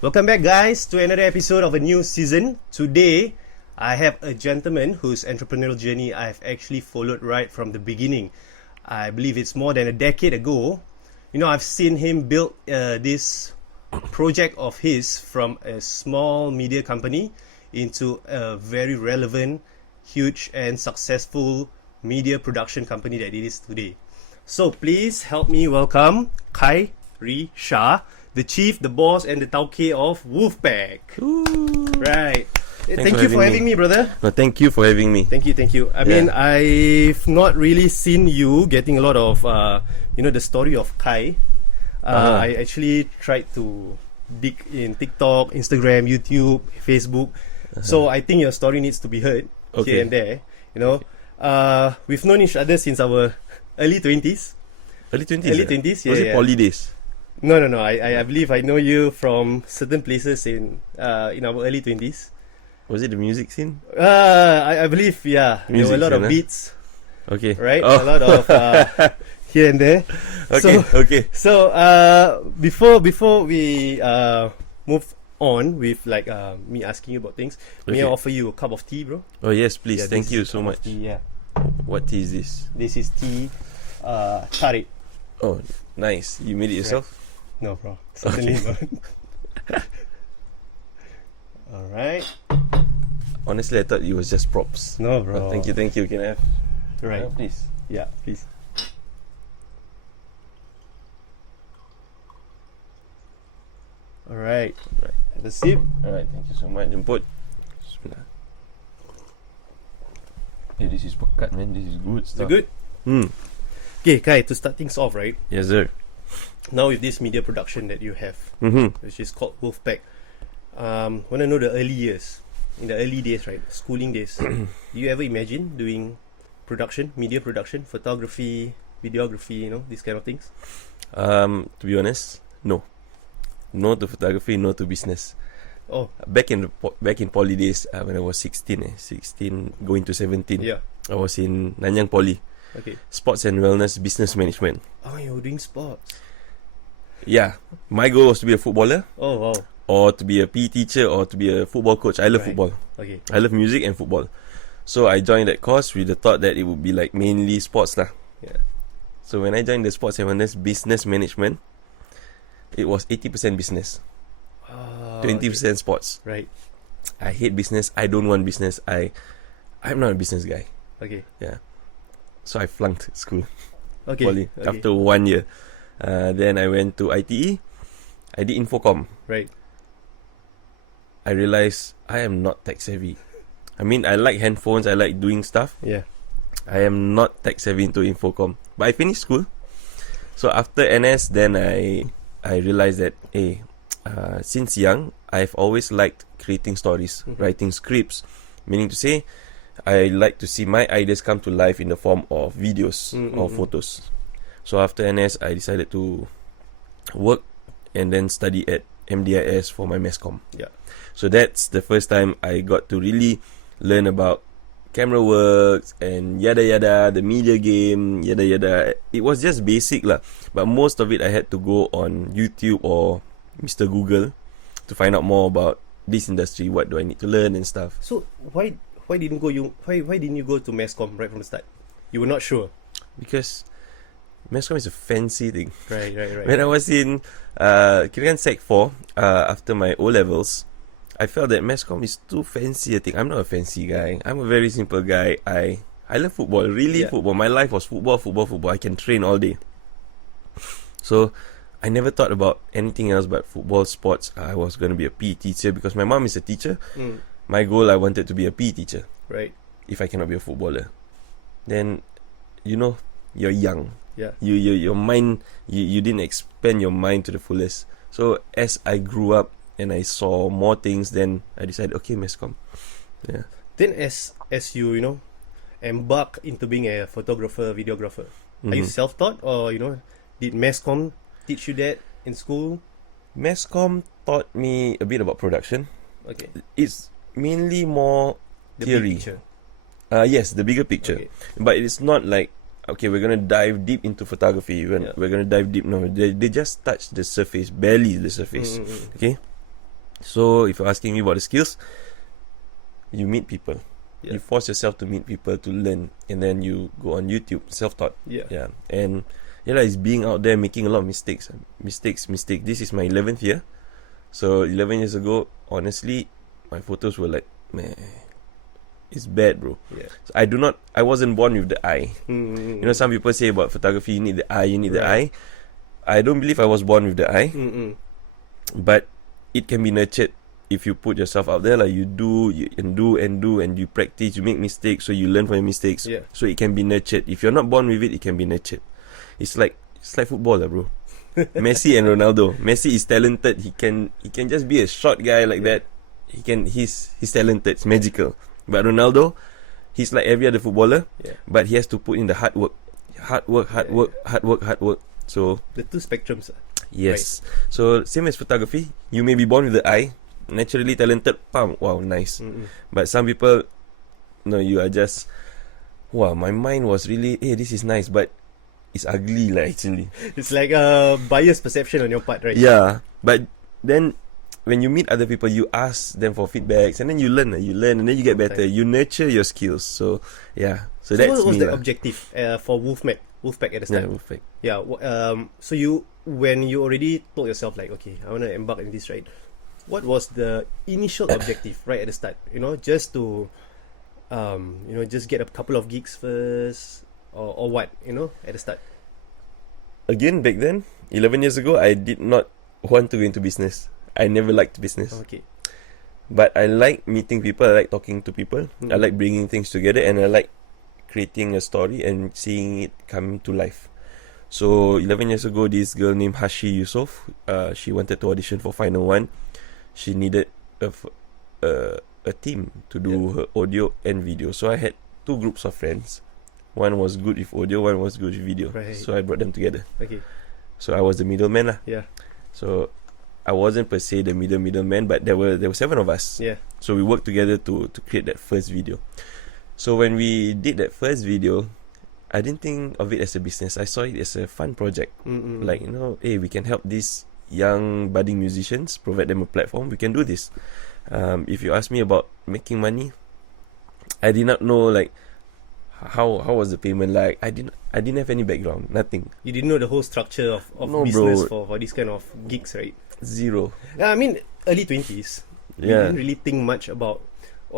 Welcome back, guys, to another episode of a new season. Today, I have a gentleman whose entrepreneurial journey I've actually followed right from the beginning. I believe it's more than a decade ago. You know, I've seen him build this project of his from a small media company into a very relevant, huge, and successful media production company that it is today. So please help me welcome Khairi Shah, the chief, the boss, and the tauke of WolfPac. Right. Thank you for having me, brother. No, thank you for having me. Thank you. I mean, I've not really seen you getting a lot of, the story of Khai. I actually tried to dig in TikTok, Instagram, YouTube, Facebook. So I think your story needs to be heard here and there. You know, we've known each other since our early 20s. Early 20s? Early 20s, yeah. Was it poly days? No. I believe I know you from certain places in our early 20s. Was it the music scene? I believe, yeah. Music, there were a lot of beats. Okay. Right? A lot of here and there. Okay. So, before we move on with me asking you about things, may I offer you a cup of tea, bro? Oh, yes, please. Yeah, thank you so much. Tea, yeah. What tea is this? This is tea, tarik. Oh, nice. You made it yourself? Right. No, bro. Certainly not. Alright. Honestly, I thought it was just props. No, bro. Oh, thank you. Can I have? Right. Please. Yeah, please. Alright. Have a sip. Alright, thank you so much. Jemput. Bismillah. Hey, this is pekat, man. This is good Is stuff. it good? Okay, Khai, to start things off, right? Yes, sir. Now with this media production that you have, which is called WolfPac, want to know the early years. In the early days, right? Schooling days. Do you ever imagine doing production, media production, photography, videography, these kind of things? To be honest, no. No to photography, no to business. Oh. Back in poly days, when I was 16 going to 17, Yeah. I was in Nanyang Poly. Okay. Sports and Wellness Business Management. Oh, you're doing sports. Yeah. My goal was to be a footballer. Oh, wow. Or to be a PE teacher, or to be a football coach. I love football. Okay. I love music and football. So I joined that course with the thought that it would be like mainly sports lah. Yeah. So when I joined the Sports and Wellness Business Management, it was 80% business, 20% sports. Right. I hate business. I don't want business. I'm not a business guy. Okay. Yeah. So I flunked school. Okay. Poly, after 1 year. Then I went to ITE. I did Infocom. Right. I realized I am not tech savvy. I mean, I like handphones. I like doing stuff. Yeah. I am not tech savvy into Infocom. But I finished school. So after NS, then I realized that, since young, I've always liked creating stories, writing scripts. Meaning to say, I like to see my ideas come to life in the form of videos or photos. So after NS, I decided to work and then study at MDIS for my MESCOM. Yeah. So that's the first time I got to really learn about camera works and yada yada, the media game, yada yada. It was just basic lah. But most of it I had to go on YouTube or Mr. Google to find out more about this industry. What do I need to learn and stuff. So why didn't you go to MESCOM right from the start? You were not sure. Because MESCOM is a fancy thing. Right. When I was in Kirakan Sec 4, after my O-levels, I felt that MESCOM is too fancy a thing. I'm not a fancy guy. I'm a very simple guy. I love football, football. My life was football. I can train all day. So I never thought about anything else but football, sports. I was going to be a PE teacher because my mom is a teacher. My goal, I wanted to be a PE teacher. Right. If I cannot be a footballer. Then, you're young. Yeah. Your mind, you didn't expand your mind to the fullest. So as I grew up and I saw more things, then I decided, okay, MESCOM. Yeah. Then as you embark into being a photographer, videographer, are you self-taught or did MESCOM teach you that in school? MESCOM taught me a bit about production. Okay. It's mainly more The theory. big picture. Yes, the bigger picture. Okay. But it's not like, okay, we're going to dive deep into photography. We're going to dive deep. No, they just touch the surface, barely the surface. Okay? So if you're asking me about the skills, you meet people. Yeah. You force yourself to meet people to learn, and then you go on YouTube, self-taught. Yeah. And it's being out there making a lot of mistakes. This is my 11th year. So 11 years ago, honestly, my photos were like, man, it's bad, bro. Yeah. So I wasn't born with the eye. Mm-mm. You know, some people say about photography, you need the eye, the Right. eye. I don't believe I was born with the eye, Mm-mm. but it can be nurtured if you put yourself out there. Like you do, and you practice, you make mistakes, so you learn from your mistakes. Yeah. So it can be nurtured. If you're not born with it, it can be nurtured. It's like football, bro. Messi and Ronaldo. Messi is talented. He can just be a short guy like that. He's talented. It's magical. But Ronaldo, he's like every other footballer. Yeah. But he has to put in the hard work. So The two spectrums. yes. So same as photography, you may be born with the eye, naturally talented. Wow, nice. Mm-mm. But some people, no, you are just, wow, my mind was really, hey, this is nice, but it's ugly, like actually. It's like a biased perception on your part, right? Yeah, but then when you meet other people, you ask them for feedbacks, and then you learn, and then you get better. You nurture your skills. So yeah, so that's what was me the lah. objective for WolfPac at the Yeah, start? WolfPac. Yeah. So when you already told yourself like, okay, I want to embark on this, right? What was the initial objective right at the start? Just to, just get a couple of gigs first, or what? At the start. Again, back then, 11 years ago, I did not want to go into business. I never liked business. Okay. But I like meeting people, I like talking to people, Mm. I like bringing things together, and I like creating a story and seeing it come to life. So 11 years ago, this girl named Hashi Yusof, she wanted to audition for Final One. She needed a team to do her audio and video. So I had two groups of friends. One was good with audio, one was good with video. Right. So I brought them together. Okay. So I was the middleman lah. Yeah. So I wasn't per se the middleman, but there were 7 of us. Yeah. So we worked together to create that first video. So when we did that first video, I didn't think of it as a business. I saw it as a fun project. Mm-mm. Like, hey, we can help these young budding musicians, provide them a platform. We can do this. If you ask me about making money, I did not know like how was the payment like. I didn't have any background, nothing. You didn't know the whole structure of No, business bro. for this kind of gigs, right? Zero. I mean, early 20s. You Yeah. didn't really think much about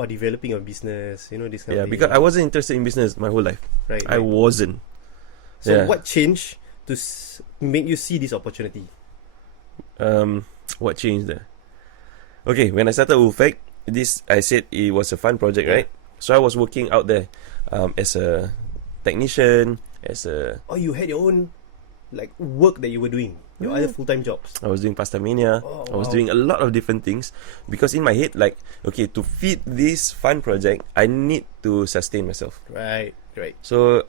developing a business, this kind Yeah, of thing. because I wasn't interested in business my whole life. Right. I wasn't. So yeah. what changed to make you see this opportunity? What changed there? Okay, when I started WolfPac, I said it was a fun project, Yeah. right? So I was working out there as a technician, Oh, you had your own like work that you were doing, your other full-time jobs. I was doing Pastamania. Oh, I was wow. doing a lot of different things because in my head, like, okay, to feed this fun project, I need to sustain myself. Right. So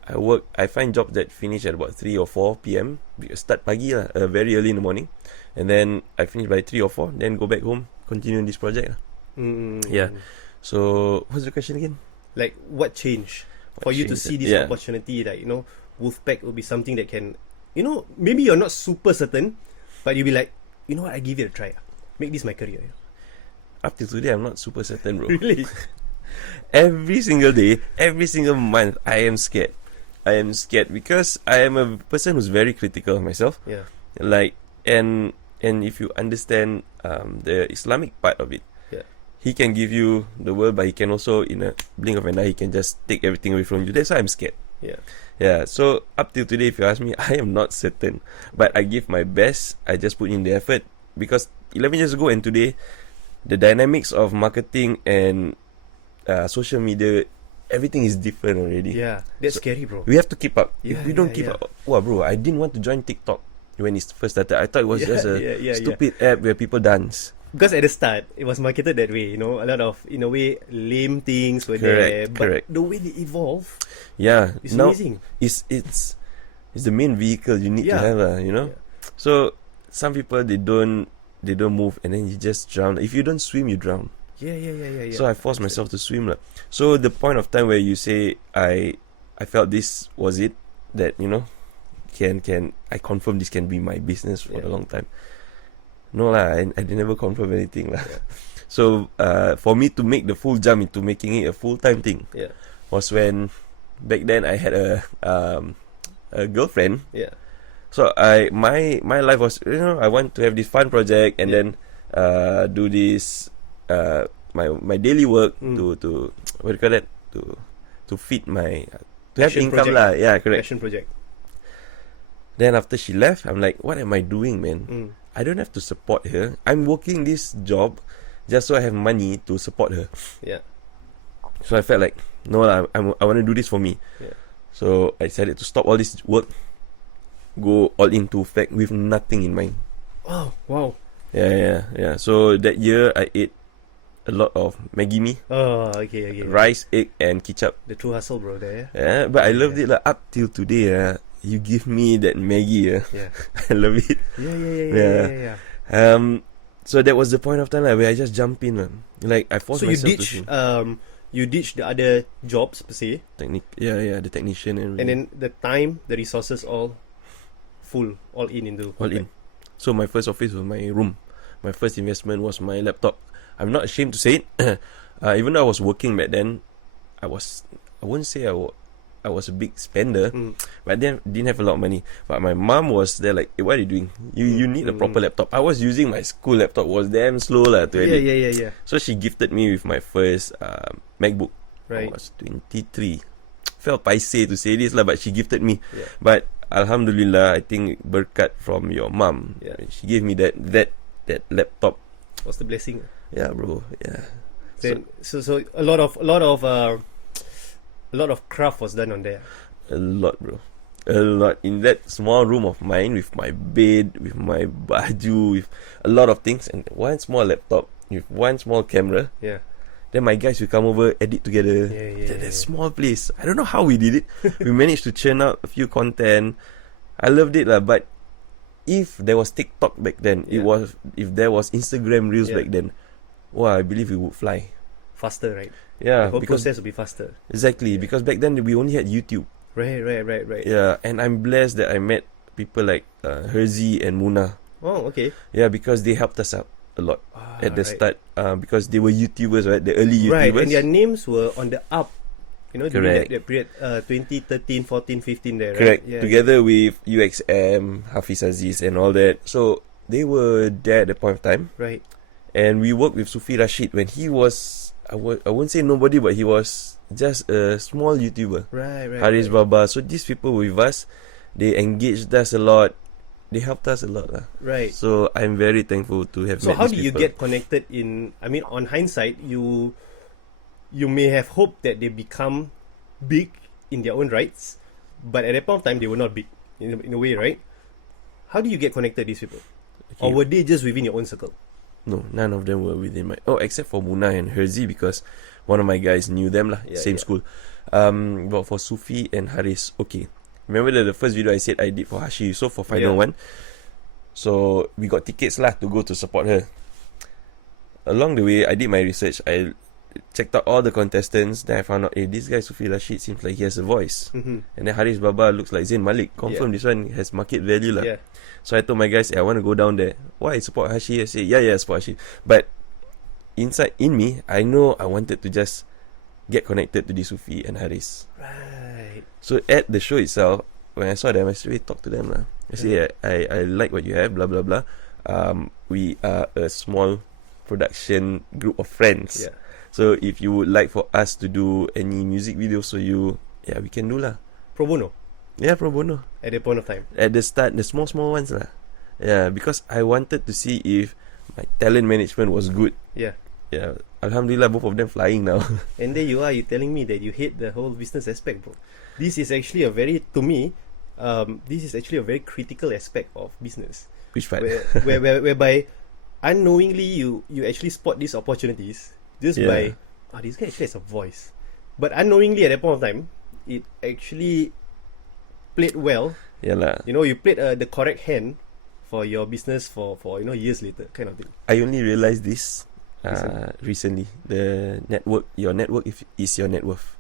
I find jobs that finish at about 3 or 4 p.m. Start pagi lah, very early in the morning, and then I finish by 3 or 4, then go back home, continue this project lah. Yeah. So what's the question again? Like what changed for you to changed see it? this Yeah. opportunity that WolfPac will be something that can, maybe you're not super certain, but you'll be like, you know what, I give it a try. Make this my career. Up till today, I'm not super certain, bro. Really? Every single day, every single month, I am scared. I am scared because I am a person who's very critical of myself. Yeah. Like, and if you understand the Islamic part of it, Yeah. he can give you the world, but he can also, in a blink of an eye, he can just take everything away from you. That's why I'm scared. Yeah. Yeah, so up till today, if you ask me, I am not certain. But I give my best. I just put in the effort. Because 11 years ago and today, the dynamics of marketing and social media, everything is different already. Yeah. That's scary, bro. We have to keep up. Yeah, If we don't yeah, keep yeah. up, wow, bro, I didn't want to join TikTok when it first started. I thought it was just a yeah. stupid app where people dance. Because at the start, it was marketed that way, a lot of, in a way, lame things were there. But Correct. the way they evolve, Yeah, it's now amazing. it's the main vehicle you need to Yeah. have, Yeah. So some people they don't move, and then you just drown. If you don't swim, you drown. Yeah. So I forced myself to swim lah. So the point of time where you say I felt this was it, that can I confirm this can be my business for Yeah. a long time. No lah, I never confirm anything lah. So for me to make the full jump into making it a full-time thing was when back then I had a girlfriend. Yeah. So my life was, I want to have this fun project and then do this my daily work to what do you call that, to feed my to have Passion income project. lah. Yeah, correct. Passion project. Then after she left, I'm like, what am I doing, man? I don't have to support her. I'm working this job just so I have money to support her. Yeah. So I felt like, no lah, I want to do this for me. Yeah. So I decided to stop all this work, go all into fact with nothing in mind. Oh, wow. Yeah. So that year I ate a lot of Maggi mee, Oh, okay. rice, egg, and ketchup. The true hustle, bro. There. Yeah, but I loved it like, up till today. You give me that Maggi. Yeah. I love it. Yeah. So that was the point of time where I just jump in. Like I forced So you myself ditch, to you ditch the other jobs per se, the technician and then the time, the resources, all in into all in. So my first office was my room. My first investment was my laptop. I'm not ashamed to say it. Even though I was working back then, I wouldn't say I was a big spender, but then didn't have a lot of money. But my mom was there like, hey, what are you doing? You need a proper laptop. I was using my school laptop, was damn slow lah to edit. Yeah. So she gifted me with my first MacBook. Right. I was 23. Felt paiseh to say this lah, but she gifted me. Yeah. But Alhamdulillah, I think berkat from your mom. Yeah. She gave me that laptop. What's the blessing? Yeah, bro. Yeah. Then, so a lot of craft was done on there. A lot, bro. A lot. In that small room of mine, with my bed, with my baju, with a lot of things, and one small laptop, with one small camera. Yeah. Then my guys will come over, edit together. That small place. I don't know how we did it. We managed to churn out a few content. I loved it lah. But if there was TikTok back then, if there was Instagram Reels back then, wow, I believe we would fly. Faster, right? Yeah, The whole because process will be faster. exactly, because back then we only had YouTube. Right. Yeah, and I'm blessed that I met people like Hirzi and Munah. Oh, okay. Yeah, because they helped us out a lot at the start. Because they were YouTubers, right? The early YouTubers. Right, and their names were on the up. During Correct. that period, 2013, 14, 15 there, right? Correct. Yeah, Together with UXM, Hafiz Aziz and all that. So they were there at the point of time. Right. And we worked with Sufi Rashid when he was, I won't say nobody, but he was just a small YouTuber. Right. Haris Baba. So these people were with us. They engaged us a lot. They helped us a lot. Right. So I'm very thankful to have So met how these do you people. get connected on hindsight, you may have hoped that they become big in their own rights, but at that point of time, they were not big, in a way, right? How do you get connected these people? Okay. Or were they just within your own circle? No, none of them were within my... Oh, except for Munah and Hirzi, because one of my guys knew them lah, same school. But for Sufi and Haris, okay. Remember the first video I said I did for Hashi, so for Final One. So we got tickets lah to go to support her. Along the way, I did my research. I checked out all the contestants. Then I found out, this guy Sufi Rashid seems like he has a voice. And then Haris Baba looks like Zain Malik. Confirm this one has market value lah. So I told my guys, I want to go down there. Why? Support Hashi? I say, yeah, support Hashi. But inside in me, I know I wanted to just get connected to the Sufi and Haris. Right. So at the show itself, when I saw them, I straight talked to them lah. I say, I like what you have, blah blah blah. We are a small production group of friends. So if you would like for us to do any music videos for you, we can do lah. Pro bono. Yeah, pro bono. At that point of time. At the start, the small ones lah. Yeah, because I wanted to see if my talent management was good. Yeah. Alhamdulillah, both of them flying now. And there you are, you telling me that you hate the whole business aspect, bro. This is actually a very critical aspect of business. Which part? Whereby unknowingly you actually spot these opportunities just by this guy actually has a voice. But unknowingly at that point of time, it actually played well. Yeah lah. You played the correct hand for your business for years later, kind of thing. I only realized this recently. Your network is your net worth.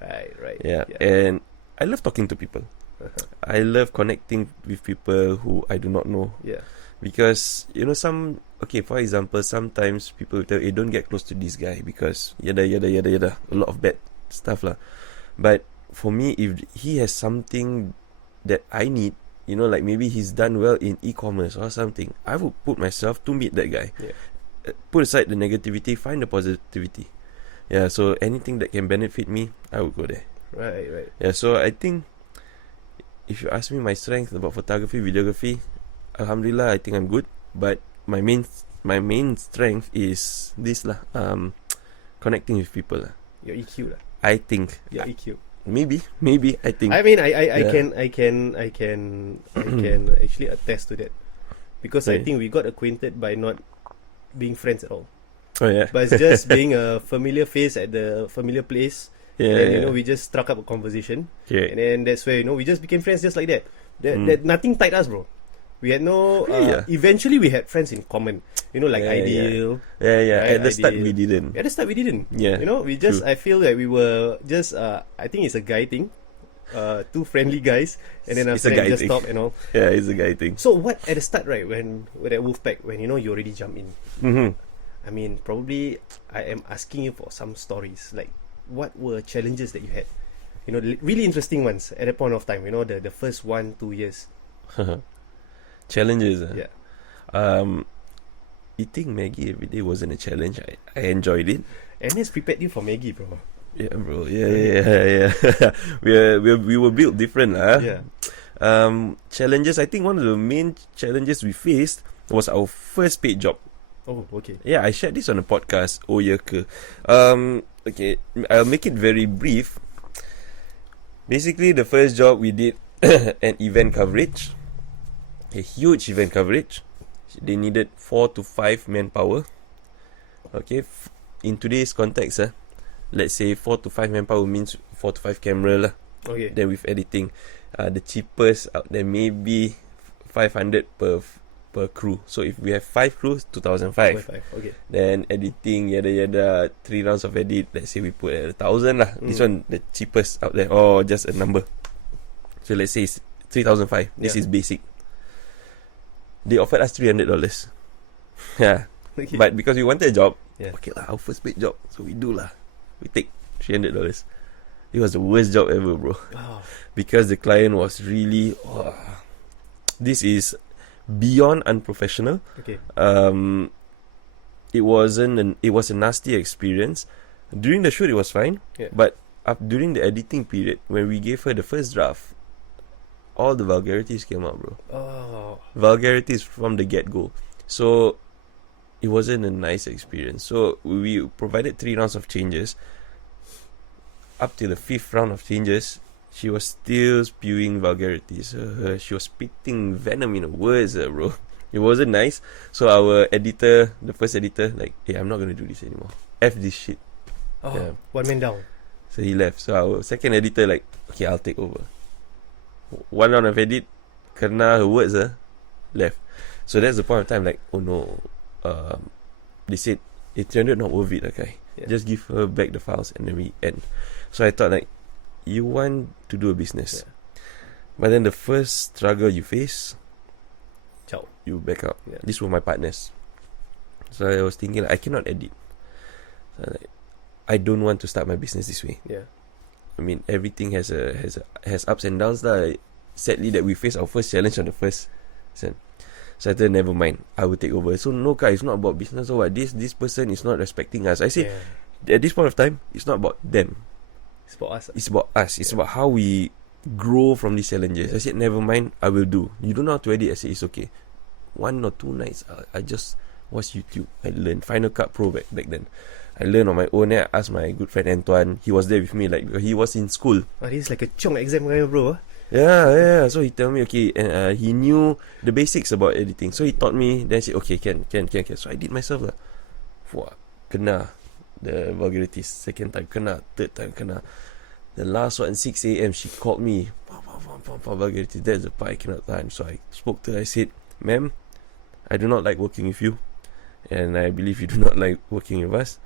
Right. Yeah. And I love talking to people. I love connecting with people who I do not know. Yeah. Because, for example, sometimes people tell, hey, don't get close to this guy because yada, yada, yada, yada. A lot of bad stuff lah. But for me, if he has something that I need, like maybe he's done well in e-commerce or something, I would put myself to meet that guy. Yeah. Put aside the negativity, find the positivity. Yeah, so anything that can benefit me, I would go there. Right. Yeah, so I think if you ask me my strength about photography, videography, Alhamdulillah, I think I'm good. But my main strength is this lah, connecting with people lah. Your EQ lah. I think. Your EQ. Maybe. I think. I mean, I can actually attest to that, because I think we got acquainted by not being friends at all. Oh yeah. But it's just being a familiar face at the familiar place. Yeah. And then, we just struck up a conversation. Okay. And then that's where, we just became friends just like that. That nothing tied us, bro. We had no... eventually, we had friends in common. Like Ideal. Yeah. Right? At the start, we didn't. At the start, we didn't. Yeah. We just... True. I feel that we were just... I think it's a guy thing. Two friendly guys. And then It's after a that, guy just thing. stop, Yeah, it's a guy thing. So, what... At the start, right, when at WolfPac, when, you already jump in. Mm-hmm. I mean, probably I am asking you for some stories. Like, what were challenges that you had? Really interesting ones at that point of time. The first 1-2 years. Challenges. Yeah. Eating Maggie every day wasn't a challenge. I enjoyed it. And it's prepared you for Maggie, bro. Yeah, bro. Yeah. we were built different, lah. Yeah. Challenges. I think one of the main challenges we faced was our first paid job. Oh, okay. Yeah, I shared this on a podcast. Oh, yeah ke. Okay, I'll make it very brief. Basically, the first job we did an event coverage, a huge event coverage. They needed 4 to 5 manpower. Okay, in today's context, let's say 4 to 5 manpower means 4 to 5 camera lah. Okay. Then with editing, the cheapest out there may be 500 per crew. So if we have 5 crews, 2005. Okay. Then editing, yada 3 rounds of edit. Let's say we put at 1,000 lah. This one the cheapest out there, or just a number. So let's say it's 3,005. This is basic. They offered us $300. Yeah. Okay. But because we wanted a job, Yeah. okay lah, our first paid job, so we do lah. We take $300. It was the worst job ever, bro. Oh. Because the client was really, this is beyond unprofessional. Okay. It was a nasty experience. During the shoot, it was fine. Yeah. But during the editing period, when we gave her the first draft, all the vulgarities came out, bro. Oh. Vulgarities from the get-go. So it wasn't a nice experience. So we provided 3 rounds of changes. Up to the 5th round of changes, she was still spewing vulgarities. She was spitting venom in her words, bro. It wasn't nice. So our editor, the first editor, like, hey, I'm not going to do this anymore. F this shit. Oh. Yeah. One man down. So he left. So our second editor, like, okay, I'll take over. 1 round of edit, kena her words, left. So that's the point of time, like, oh no. They said, 300 not worth it, okay. Yeah. Just give her back the files and then we end. So I thought, like, you want to do a business. Yeah. But then the first struggle you face, Ciao. you back out. Yeah. These were my partners. So I was thinking, like, I cannot edit. So I don't want to start my business this way. Yeah. I mean, everything has ups and downs lah. Sadly, that we faced our first challenge on the first sen. So I said, never mind, I will take over. So no, guys, it's not about business or what. This person is not respecting us. I said, at this point of time, it's not about them. It's about us. It's about us. It's about how we grow from these challenges. I said, never mind, I will do. You don't know how to edit. I said, it's okay. 1 or 2 nights, I just watched YouTube. I learned Final Cut Pro back then. I learned on my own. I asked my good friend Antoine. He was there with me, like, because he was in school. This is like a chong exam, bro. Yeah. So he told me, okay, and he knew the basics about editing. So he taught me. Then I said, okay, can. So I did myself lah. Kena the vulgarities. Second time kena. Third time kena. The last one, 6 a.m. she called me. Vulgarities. That's the part I cannot tahan. So I spoke to her. I said, ma'am, I do not like working with you, and I believe you do not like working with us.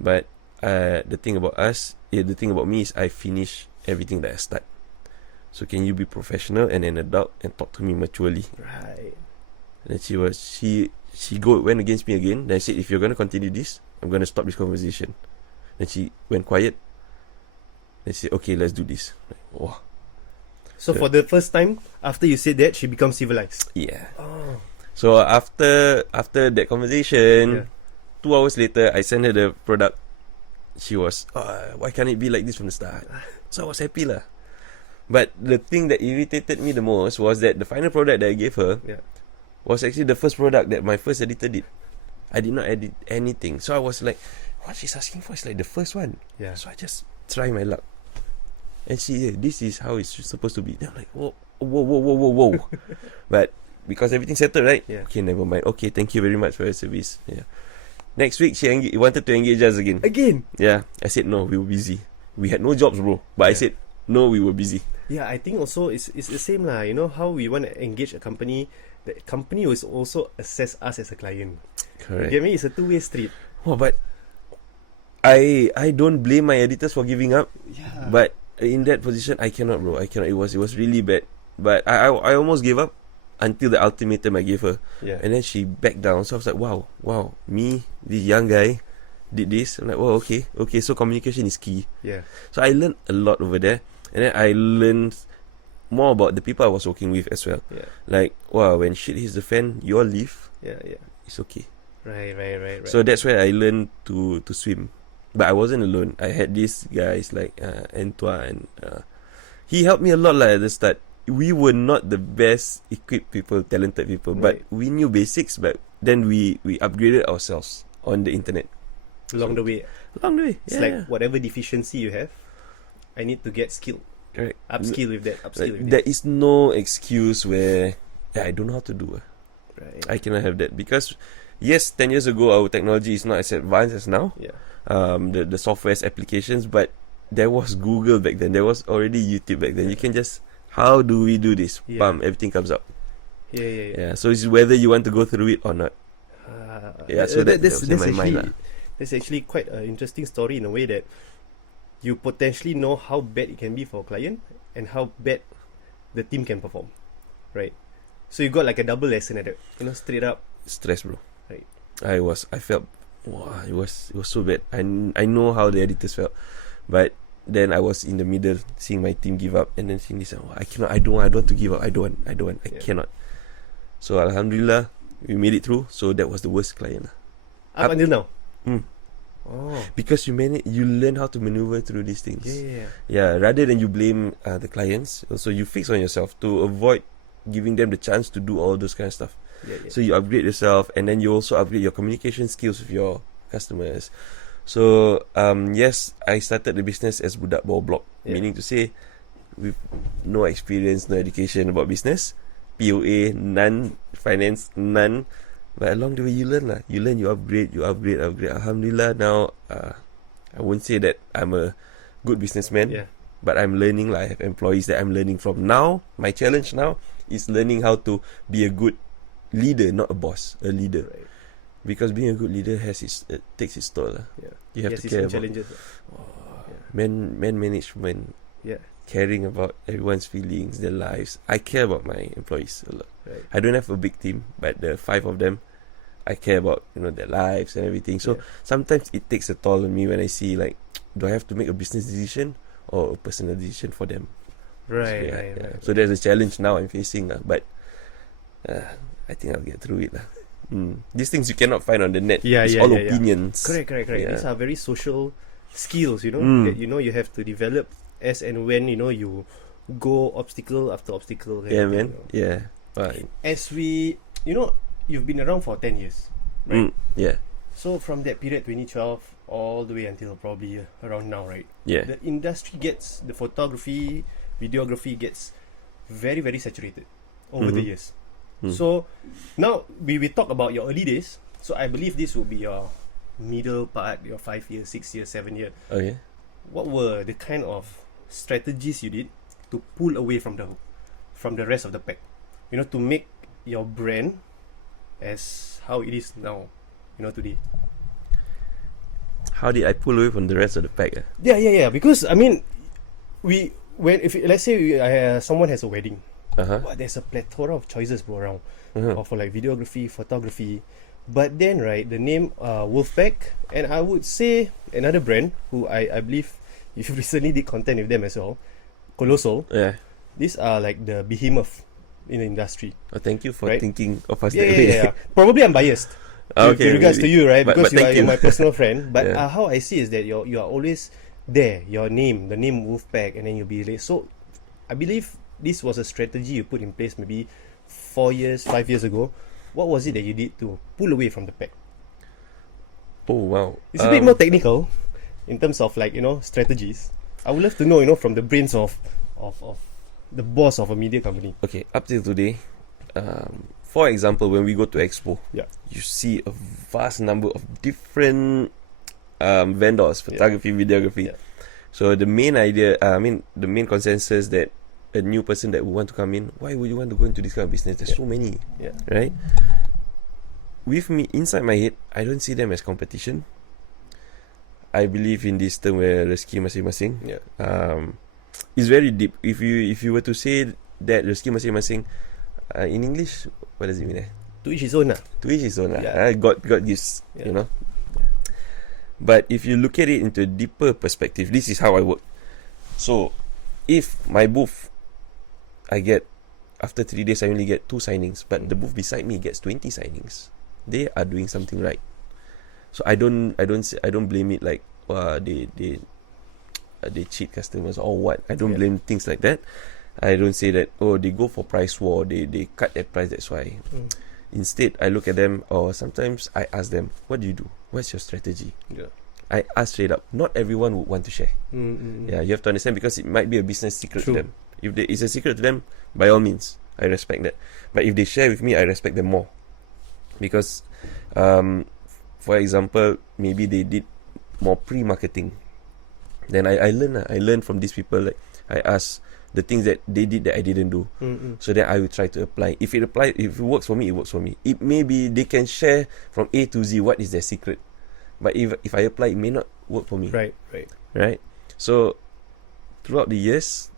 But the thing about me is I finish everything that I start. So can you be professional and an adult and talk to me maturely? Right. And then she went against me again. Then I said, if you're gonna continue this, I'm gonna stop this conversation. Then she went quiet. Then she said, okay, let's do this. Like, wow. So for the first time, after you said that, she becomes civilized. Yeah. Oh. So after that conversation, 2 hours later, I sent her the product. She was, why can't it be like this from the start? So I was happy lah. But the thing that irritated me the most was that the final product that I gave her was actually the first product that my first editor did. I did not edit anything. So I was like, what she's asking for is like the first one. Yeah. So I just try my luck. And she, this is how it's supposed to be. Then I'm like, whoa. But because everything settled, right? Yeah. Okay, never mind. Okay, thank you very much for your service. Yeah. Next week, she wanted to engage us again. Again? Yeah. I said, no, we were busy. We had no jobs, bro. But I said, no, we were busy. Yeah, I think also it's the same lah. You know how we want to engage a company, the company will also assess us as a client. Correct. You get me? It's a two-way street. Oh, but I don't blame my editors for giving up. Yeah. But in that position, I cannot, bro. I cannot. It was really bad. But I almost gave up until the ultimatum I gave her. Yeah. And then she backed down. So I was like, wow, me, this young guy, did this. I'm like, oh, okay. So communication is key. Yeah. So I learned a lot over there. And then I learned more about the people I was working with as well. Yeah. Like, wow, when shit hits the fan, you all leave. Yeah. It's okay. Right. So that's where I learned to swim. But I wasn't alone. I had these guys like Antoine. He helped me a lot at the start. We were not the best equipped people, talented people, but we knew basics. But then we upgraded ourselves on the internet. Along the way. It's like whatever deficiency you have, I need to get skilled. Correct. Upskill with that. There is no excuse where I don't know how to do. Right. I cannot have that because yes, 10 years ago our technology is not as advanced as now. Yeah. The software's applications, but there was Google back then. There was already YouTube back then. You can just, how do we do this? Bam, everything comes up. Yeah. So it's whether you want to go through it or not. So that's in my mind lah. That's actually quite an interesting story in a way that you potentially know how bad it can be for a client and how bad the team can perform, right? So you got like a double lesson at it, straight up. Stress, bro. Right. I felt, it was so bad. I know how the editors felt, but then I was in the middle, seeing my team give up, and then seeing this, I don't want to give up. I cannot. So Alhamdulillah, we made it through. So that was the worst client. Up until now. Oh. Because you learn how to maneuver through these things. Yeah. Rather than you blame the clients, also you fix on yourself to avoid giving them the chance to do all those kind of stuff. So you upgrade yourself, and then you also upgrade your communication skills with your customers. So yes, I started the business as budak bawah block, meaning to say with no experience, no education about business, POA none, finance none. But along the way, you learn lah. You learn, you upgrade. Alhamdulillah, now I won't say that I'm a good businessman, but I'm learning lah. I have employees that I'm learning from. Now, my challenge now is learning how to be a good leader, not a boss, a leader. Right. Because being a good leader takes its toll lah. You have to care about challenges. Man management. Caring about everyone's feelings, their lives. I care about my employees a lot. Right. I don't have a big team, but the 5 of them, I care about their lives and everything. So sometimes it takes a toll on me when I see like, do I have to make a business decision or a personal decision for them? Right. So there's a challenge now I'm facing, but I think I'll get through it. These things you cannot find on the net. It's all opinions. Correct. These are very social skills, that you have to develop as and when you go obstacle after obstacle. Man. Right. As we, you've been around for 10 years, right? So from that period, 2012, all the way until probably around now, right? The industry the photography, videography gets very, very saturated over the years. So now we talk about your early days. So I believe this will be your middle part, your 5 years, 6 years, 7 years. Okay. What were the kind of strategies you did to pull away from the rest of the pack? To make your brand as how it is now, today. How did I pull away from the rest of the pack? Yeah. Because I mean, we if let's say someone has a wedding, Uh-huh. there's a plethora of choices bro around, Uh-huh. for like videography, photography. But then right, the name WolfPac, and I would say another brand who I believe you recently did content with them as well, Colossal. Yeah. These are like the behemoth in the industry. Thank you for Right. thinking of us Yeah, that yeah, way. yeah, yeah. Probably I'm biased. Okay, With regards to maybe. you, right? But Because thank you're you. my personal friend. But Yeah. how I see is that you are always there. Your name, the name WolfPac, and then you'll be late. So I believe this was a strategy you put in place maybe 4 years, 5 years ago. What was it that you did to pull away from the pack? Oh wow. It's a bit more technical in terms of like, strategies. I would love to know, from the brains of the boss of a media company. Okay, up till today, for example, when we go to Expo, Yeah. you see a vast number of different vendors, photography, videography. Yeah. So the main idea, the main consensus that a new person that would want to come in, why would you want to go into this kind of business? There's so many, Yeah. right? With me, inside my head, I don't see them as competition. I believe in this term where rezeki masing-masing. Yeah. It's very deep. If you were to say that rezeki masing-masing, in English, what does it mean? To each his own. To each his own. Yeah. God gives, Yeah. But if you look at it into a deeper perspective, this is how I work. So, if my booth, after 3 days, I only get 2 signings, but the booth beside me gets 20 signings. They are doing something right. So I don't blame it like they cheat customers or what. I don't blame things like that. I don't say that they go for price war, they cut their price, that's why. Instead, I look at them, or sometimes I ask them, what do you do? What's your strategy? Yeah. I ask straight up. Not everyone would want to share. Yeah, you have to understand, because it might be a business secret True. to them. If it's a secret to them, by all means, I respect that. But if they share with me, I respect them more. Because, for example, maybe they did more pre-marketing. Then I learn from these people. Like, I ask the things that they did that I didn't do. So then I will try to apply. If it works for me, it works for me. It may be they can share from A to Z what is their secret. But if I apply, it may not work for me. Right? So, throughout the years,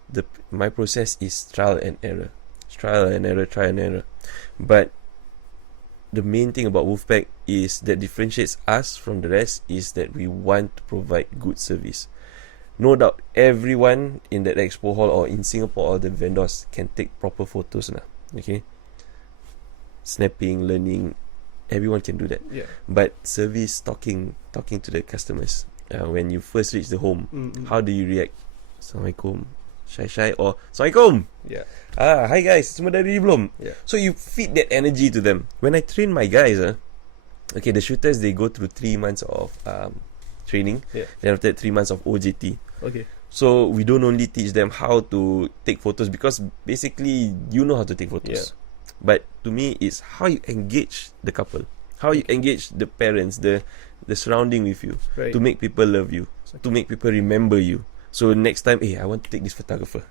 my process is trial and error. Trial and error. But the main thing about WolfPac is that differentiates us from the rest is that we want to provide good service. No doubt, everyone in that expo hall or in Singapore, all the vendors can take proper photos now. Okay, snapping, learning, everyone can do that. Yeah. But service, talking to the customers. When you first reach the home, how do you react? Assalamualaikum, shy or Assalamualaikum. Yeah. Hi guys, semua dah ready belum? Yeah. So you feed that energy to them. When I train my guys, okay, the shooters, they go through 3 months of training. Yeah. Then after that, 3 months of OJT. Okay. So we don't only teach them how to take photos, because basically you know how to take photos. But to me, it's how you engage the couple, how you engage the parents, the surrounding with you, to make people love you, to make people remember you. So next time, I want to take this photographer.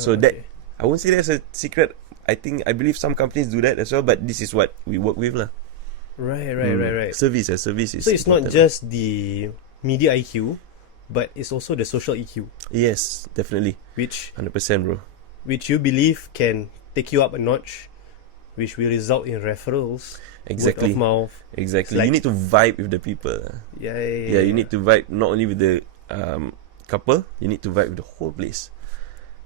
So that, I won't say that's a secret. I believe some companies do that as well, but this is what we work with lah. Right. Service is So it's important. not just the media IQ, but it's also the social EQ, Yes, definitely, which 100%, bro. you believe can take you up a notch, which will result in referrals, Exactly. word of mouth. Exactly. Like- You need to vibe with the people. Yeah. You need to vibe not only with the couple, you need to vibe with the whole place.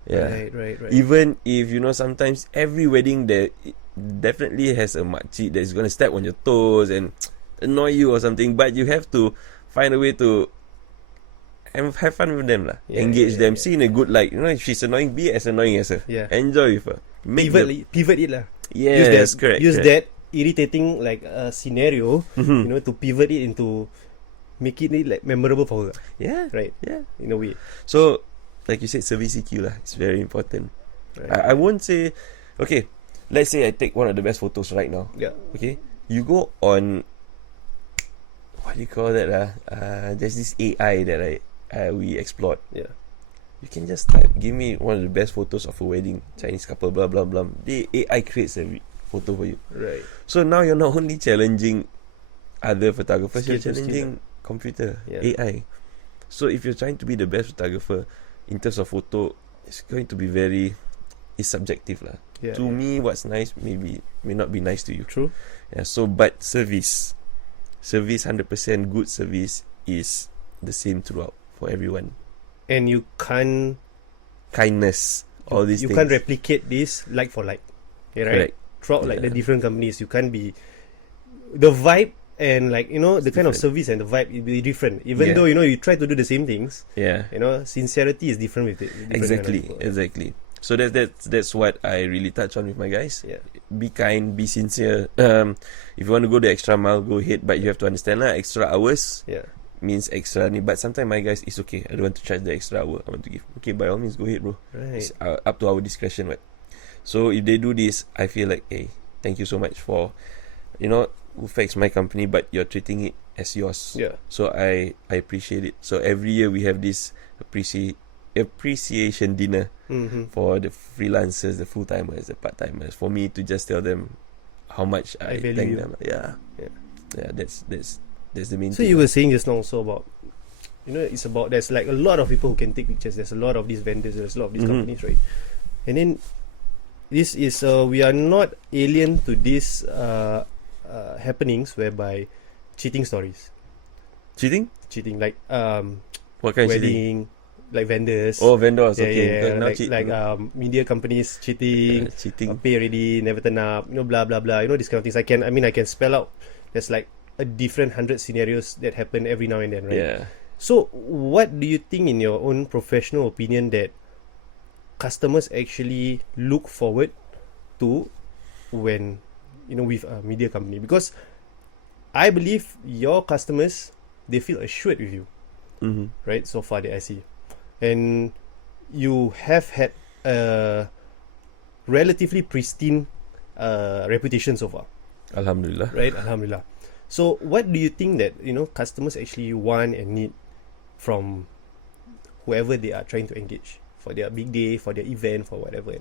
Yeah. Right. Even if, sometimes every wedding there definitely has a makcik that is going to step on your toes and annoy you or something, but you have to find a way to have fun with them lah. Engage them, see in a good light. If she's annoying, be as annoying as her. Yeah. Enjoy with her. Pivot it lah. Yes, correct. Use correct. that irritating scenario, to pivot it into making it like memorable for her. Yeah. Right. Yeah. In a way. So, like you said, service EQ lah. It's very important. Right. I won't say, okay, let's say I take one of the best photos right now. Yeah. Okay, you go on, what do you call that? There's this AI that we explored. Yeah. You can just type, give me one of the best photos of a wedding, Chinese couple, blah blah blah. The AI creates a photo for you. Right. So now you're not only challenging other photographers, Skill you're to skill, challenging computer, Yeah. AI. So if you're trying to be the best photographer, in terms of photo, it's going to be it's subjective lah. Yeah, To me, what's nice may not be nice to you. True. Yeah. So, but service 100% good service is the same throughout for everyone. And you can't Kindness, all these you things. can't replicate this like for like. Yeah, right? Correct. Throughout like the Yeah. different companies, you can't be the vibe and like the kind of different. service and the vibe will be different. Even Yeah. though you try to do the same things, Yeah. sincerity is different with it. Exactly. So that's what I really touch on with my guys. Yeah. Be kind, be sincere. If you want to go the extra mile, go ahead. But you have to understand lah, extra hours Yeah. means extra ni. But sometimes my guys, it's okay. I don't want to charge the extra hour. I want to give. Okay, by all means, go ahead, bro. Right. It's up to our discretion, right? So if they do this, I feel like, hey, thank you so much for, WolfPac's my company, but you're treating it as yours. Yeah. So I appreciate it. So every year we have this appreciation dinner Mm-hmm. for the freelancers, the full timers, the part timers. For me to just tell them how much I value thank you. them. Yeah. That's the main So thing. you were saying just now also about, it's about there's like a lot of people who can take pictures. There's a lot of these vendors. There's a lot of these Mhm. companies, right? And then this is we are not alien to these happenings whereby cheating stories, cheating? like What kind of cheating? wedding, like vendors. Oh, vendors. Yeah, Okay. yeah, Because now like media companies cheating, cheating. pay already, never turn up, blah blah blah. These kind of things. I can spell out. There's like a different 100 scenarios that happen every now and then, right? Yeah. So, what do you think, in your own professional opinion, that customers actually look forward to when with a media company? Because I believe your customers, they feel assured with you, Mm-hmm. right? So far that I see, and you have had a relatively pristine reputation so far, Alhamdulillah. right? Alhamdulillah. So what do you think that customers actually want and need from whoever they are trying to engage for their big day, for their event, for whatever?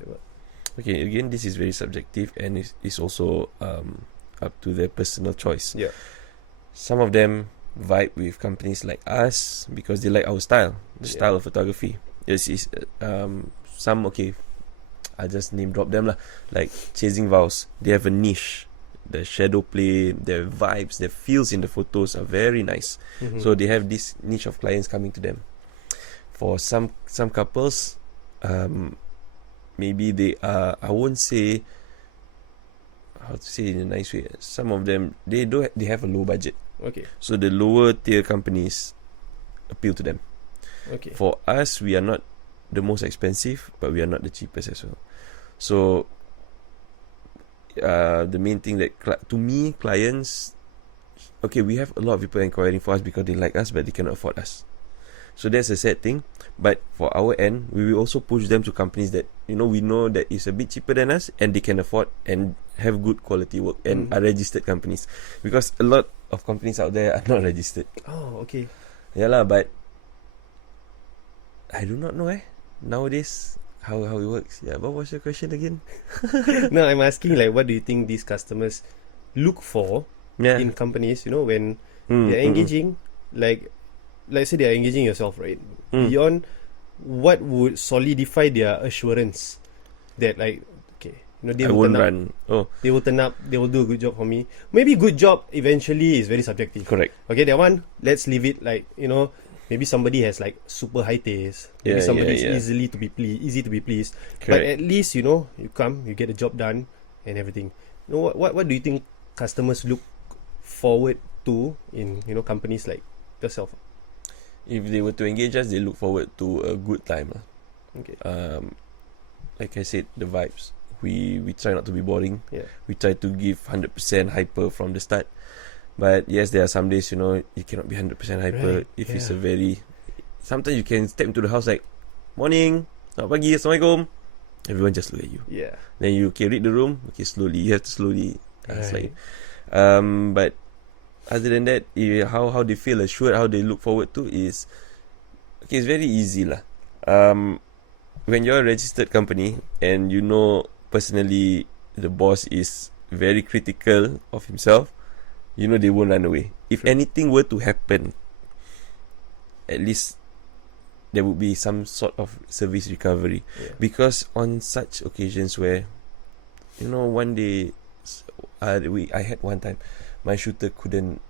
Okay, again, this is very subjective and it's also up to their personal choice. Yeah. Some of them vibe with companies like us because they like our style, the Yeah. style of photography. Yes, some, okay, I just name drop them lah. Like Chasing Vows, they have a niche. The shadow play, their vibes, their feels in the photos are very nice. Mhm. So they have this niche of clients coming to them. For some couples, maybe they are, I won't say how to say in a nice way. Some of them they have a low budget. Okay. So the lower tier companies appeal to them. Okay. For us, we are not the most expensive, but we are not the cheapest as well. So the main thing that to me, clients, okay, we have a lot of people inquiring for us because they like us, but they cannot afford us. So that's a sad thing. But for our end, we will also push them to companies that we know that is a bit cheaper than us and they can afford and have good quality work and Mhm. are registered companies. Because a lot of companies out there are not registered. Oh, okay. Yeah lah, but I do not know nowadays how it works. Yeah, what was your question again? No, I'm asking, like, what do you think these customers look for Yeah. in companies? When Mm, they're engaging, like, let's say they're engaging yourself, right? Mm. Beyond what would solidify their assurance that, like, okay, they I will won't turn up, run. Oh, they will turn up, they will do a good job for me. Maybe good job eventually is very subjective. correct. Okay, that one, let's leave it like, maybe somebody has like super high taste. Maybe Yeah, somebody yeah, yeah. is easy to be pleased. But Correct. at least, you come, you get the job done and everything. What do you think customers look forward to in, companies like yourself? If they were to engage us, they look forward to a good time. Okay. Like I said, the vibes. We try not to be boring. Yeah. We try to give 100% hyper from the start. But yes, there are some days, you cannot be 100% hyper. Right, If it's yeah. a very... Sometimes you can step into the house like, morning, selamat pagi, assalamualaikum. Everyone just look at you. Yeah. Then you can read the room. Okay, slowly. You have to slowly slide. Right. But other than that, how they feel assured, how they look forward to is, okay, it's very easy lah. When you're a registered company and personally the boss is very critical of himself, they won't run away. If anything were to happen, at least there would be some sort of service recovery. Because on such occasions where, one day, I had one time, my shooter couldn't,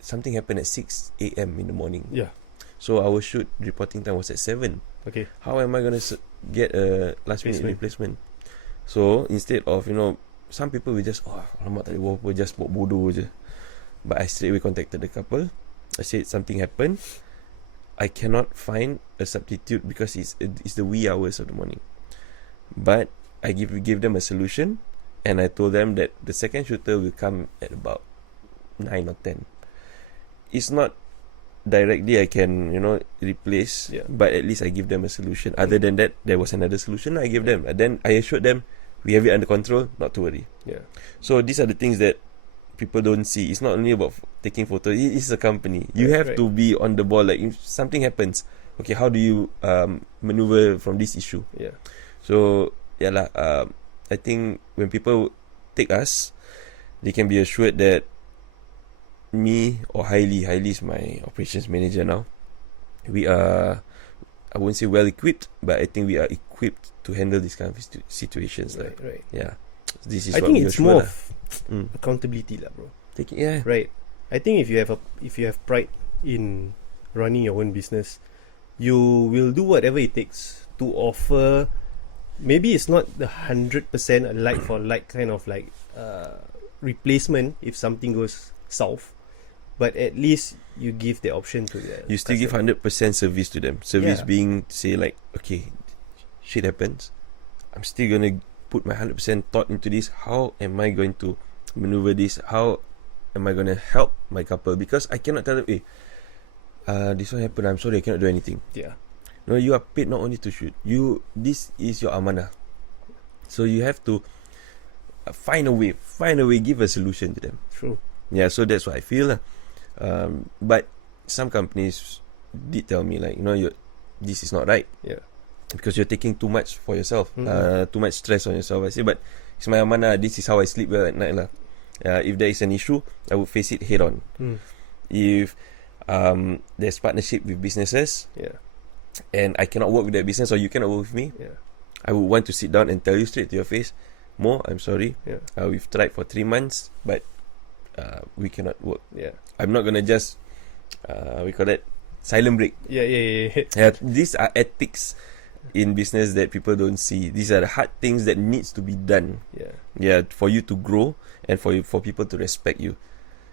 something happened at 6 a.m. in the morning. Yeah. So our shoot reporting time was at 7. Okay. How am I going to get a last minute replacement? So instead of, some people will just, alamak tak boleh apa, just buat bodoh je. But I straight away contacted the couple. I said something happened. I cannot find a substitute because it's the wee hours of the morning. But I give them a solution, and I told them that the second shooter will come at about 9 or 10. It's not directly I can, replace, but at least I give them a solution. Other than that, there was another solution I gave them. And then I assured them, we have it under control, not to worry. Yeah. So these are the things that people don't see. It's not only about taking photos. It is a company. You have to be on the ball. Like if something happens, okay, how do you maneuver from this issue? Yeah. So I think when people take us, they can be assured that me or Hailey is my operations manager now. We are, I won't say well equipped, but I think we are equipped to handle these kind of situations. Right. Yeah. This is I what think we it's assure more lah. of accountability lah, bro. Yeah. Right. I think if you have pride in running your own business, you will do whatever it takes to offer. Maybe it's not the 100% a like for like kind of like replacement if something goes south, but at least you give the option to the You still customer. give 100% service to them. Service being say like, okay, shit happens. I'm still gonna put my 100% thought into this. How am I going to maneuver this? How am I gonna help my couple? Because I cannot tell them, this one happened, I'm sorry, I cannot do anything. Yeah. No, you are paid not only to shoot. This is your amanah. So you have to find a way, give a solution to them. True. Yeah, so that's what I feel. But some companies did tell me like, this is not right. Yeah. Because you're taking too much for yourself, too much stress on yourself. I say, but it's my amanah. This is how I sleep well at night lah. If there is an issue, I would face it head on. If there's partnership with businesses, and I cannot work with that business or you cannot work with me, I would want to sit down and tell you straight to your face, Mo, I'm sorry. We've tried for 3 months, but we cannot work. I'm not gonna just we call that silent break. These are ethics in business that people don't see. These are the hard things that needs to be done. For you to grow and for people to respect you.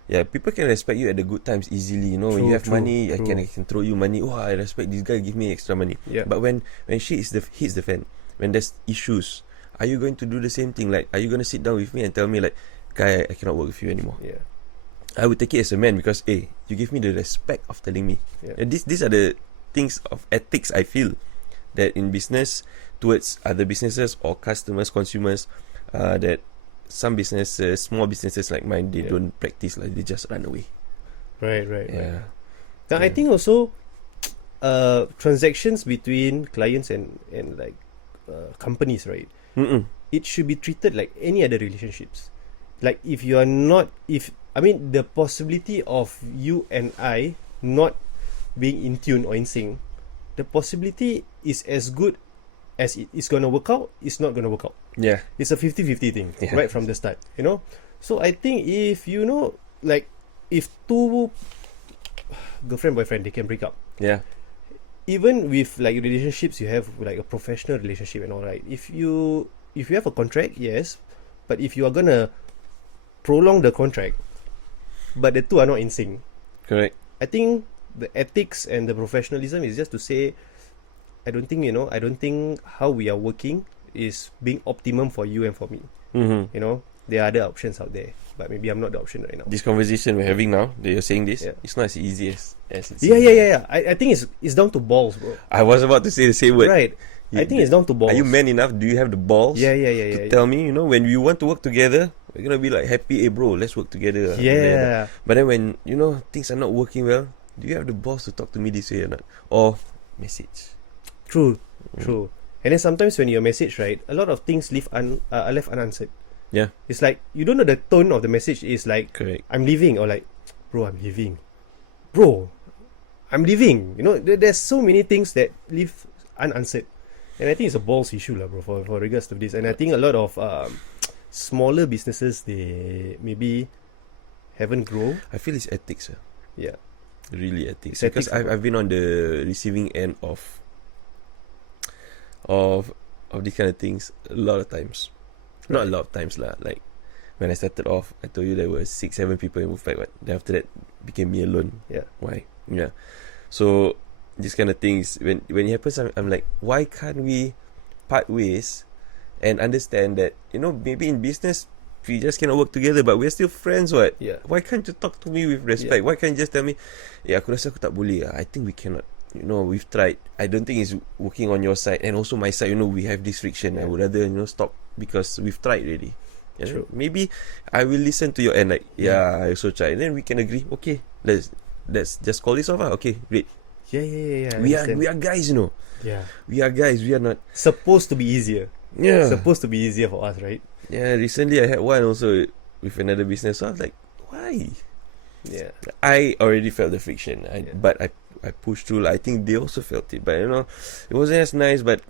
People can respect you at the good times easily. When you have money, I can throw you money. Oh, I respect this guy, give me extra money. But when shit hits the fan, when there's issues, are you going to do the same thing? Like, are you going to sit down with me and tell me like, guy, I cannot work with you anymore? I would take it as a man because, you give me the respect of telling me. And these are the things of ethics I feel that in business towards other businesses or customers, consumers, that some businesses, small businesses like mine, they don't practice, like they just run away. Right. Now, I think also transactions between clients and like companies, right? It should be treated like any other relationships. Like if you are not, the possibility of you and I not being in tune or in sync, the possibility is as good as it's going to work out, it's not going to work out. It's a 50-50 thing right from the start, So I think if like if two girlfriend boyfriend, they can break up. Even with like relationships, you have like a professional relationship and all, right? If you have a contract, yes, but if you are gonna prolong the contract, but the two are not in sync, correct. I think the ethics and the professionalism is just to say, I don't think how we are working is being optimum for you and for me. There are other options out there, but maybe I'm not the option right now. This conversation we're having now, that you're saying this, it's not as easy as it's I think it's down to balls, bro. I was about to say the same word. Right. I think it's down to balls. Are you man enough? Do you have the balls? To tell me, when we want to work together, we're gonna be like happy, bro, let's work together. But then when things are not working well, do you have the balls to talk to me this way or not? Or message? True. And then sometimes when you message, right, a lot of things are left unanswered. It's like you don't know the tone of the message is like, correct. I'm leaving, or like, bro, I'm leaving. Bro, I'm leaving. You know, there's so many things that leave unanswered, and I think it's a balls issue, lah, bro, for regards to this. And I think a lot of smaller businesses, they maybe haven't grown. I feel it's ethics. Yeah, Really ethics. It's Because ethics, I've been on the receiving end of these kind of things a lot of times. Not a lot of times lah. Like when I started off, I told you there were 6-7 people in WolfPac. What? Then after that, became me alone. yeah, Why? Yeah. So these kind of things, when it happens, I'm like, why can't we part ways and understand that, you know, maybe in business we just cannot work together, but we're still friends. What? yeah, Why can't you talk to me with respect? Yeah. Why can't you just tell me, aku rasa aku tak boleh. I think we cannot. You know, we've tried. I don't think it's working on your side and also my side. You know, we have this friction. I Yeah. would rather, you know, stop because we've tried already. You know? True. Maybe I will listen to your end. Like, yeah, I also tried. Then we can agree. Okay, let's just call this off. Okay, great. yeah. I We understand. are guys. You know, Yeah, we are guys. We are not. supposed to be easier. Yeah. Supposed to be easier for us, right? Yeah. Recently, I had one also with another business. So I was like, why? Yeah, I already felt the friction, Yeah. but I pushed through. I think they also felt it, but you know, it wasn't as nice. But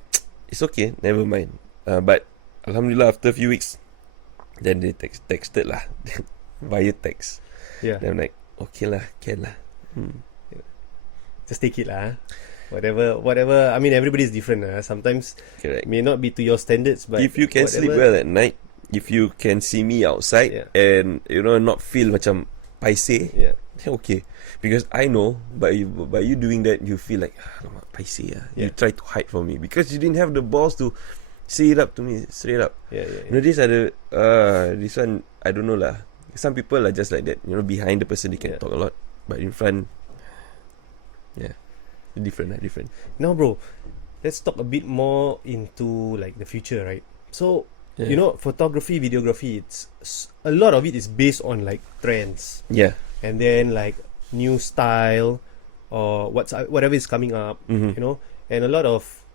it's okay, never mind. But Alhamdulillah, after a few weeks, then they texted lah, via text. yeah. Then I'm like, okay lah, can lah. Just take it lah. Whatever. I mean, everybody's different. Sometimes Correct. may not be to your standards, but If you can sleep well at night, if you can see me outside Yeah. and you know not feel macam paise, yeah, then okay. Because I know by you doing that, you feel like alamak, paise. You Yeah. try to hide from me because you didn't have the balls to say it up to me straight up. yeah. You know, this one I don't know lah. Some people are just like that. You know, behind the person they can Yeah. talk a lot, but in front, yeah, different. Now, bro, let's talk a bit more into like the future, right? So, Yeah. you know, photography, videography, a lot of it is based on like trends, Yeah. and then like new style or whatever is coming up, Mhm. you know, and a lot of,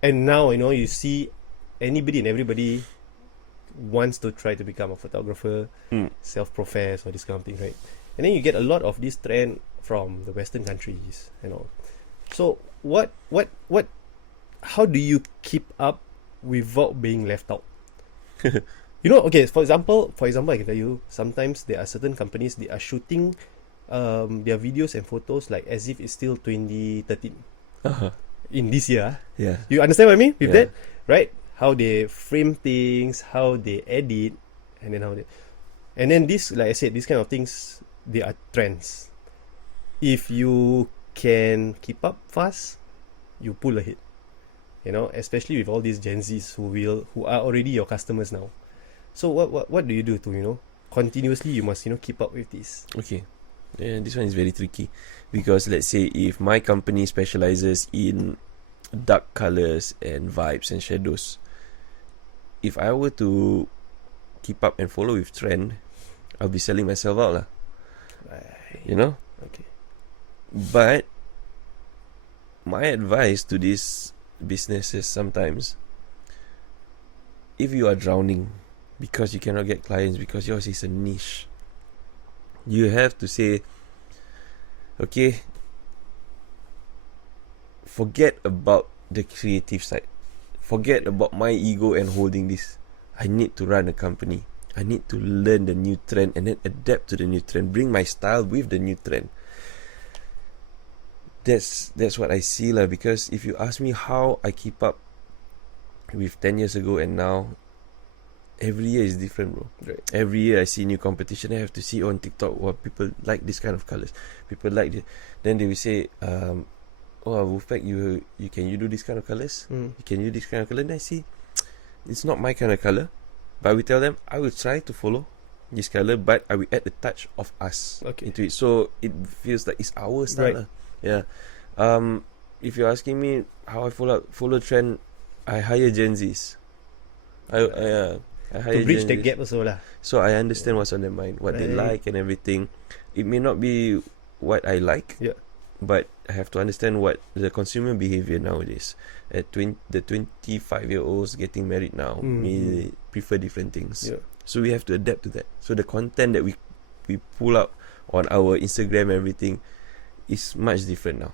and now, you know, you see anybody and everybody wants to try to become a photographer, self-professed or this kind of thing, right? And then you get a lot of this trend from the Western countries and all. So what how do you keep up without being left out? You know, okay, for example, I can tell you, sometimes there are certain companies, they are shooting their videos and photos like as if it's still 2013 Uh-huh. in this year. Yeah. You understand what I mean with Yeah. that, right? How they frame things, how they edit, and then this, like I said, these kind of things, they are trends. If you can keep up fast, you pull ahead. You know, especially with all these Gen Zs who are already your customers now. So what do you do to, you know, continuously you must, you know, keep up with this? Okay. Yeah, this one is very tricky because let's say if my company specializes in dark colors and vibes and shadows, if I were to keep up and follow with trend, I'll be selling myself out lah. Right. You know? Okay. But my advice to these businesses sometimes, if you are drowning because you cannot get clients because yours is a niche, you have to say, okay, forget about the creative side. Forget about my ego and holding this. I need to run a company. I need to learn the new trend and then adapt to the new trend. Bring my style with the new trend. That's what I see lah. Because if you ask me how I keep up with 10 years ago and now, every year is different, bro. Right. Every year I see new competition. I have to see on TikTok what people like this kind of colors. People like this. Then they will say, Wolfpac, can you do this kind of colors? Can you do this kind of color? Then I see, it's not my kind of color. But I will tell them, I will try to follow this color, but I will add a touch of us into it. So it feels like it's our style. Right. Lah. Yeah. If you're asking me how I follow trend, I hire Gen Zs. I hire To bridge Gen the Zs. gap also lah. So I understand what's on their mind, what they Right. like and everything. It may not be what I like, Yeah. but I have to understand what the consumer behavior nowadays. The 25-year-olds getting married now may prefer different things. Yeah. So we have to adapt to that. So the content that we pull up on our Instagram and everything, is much different now.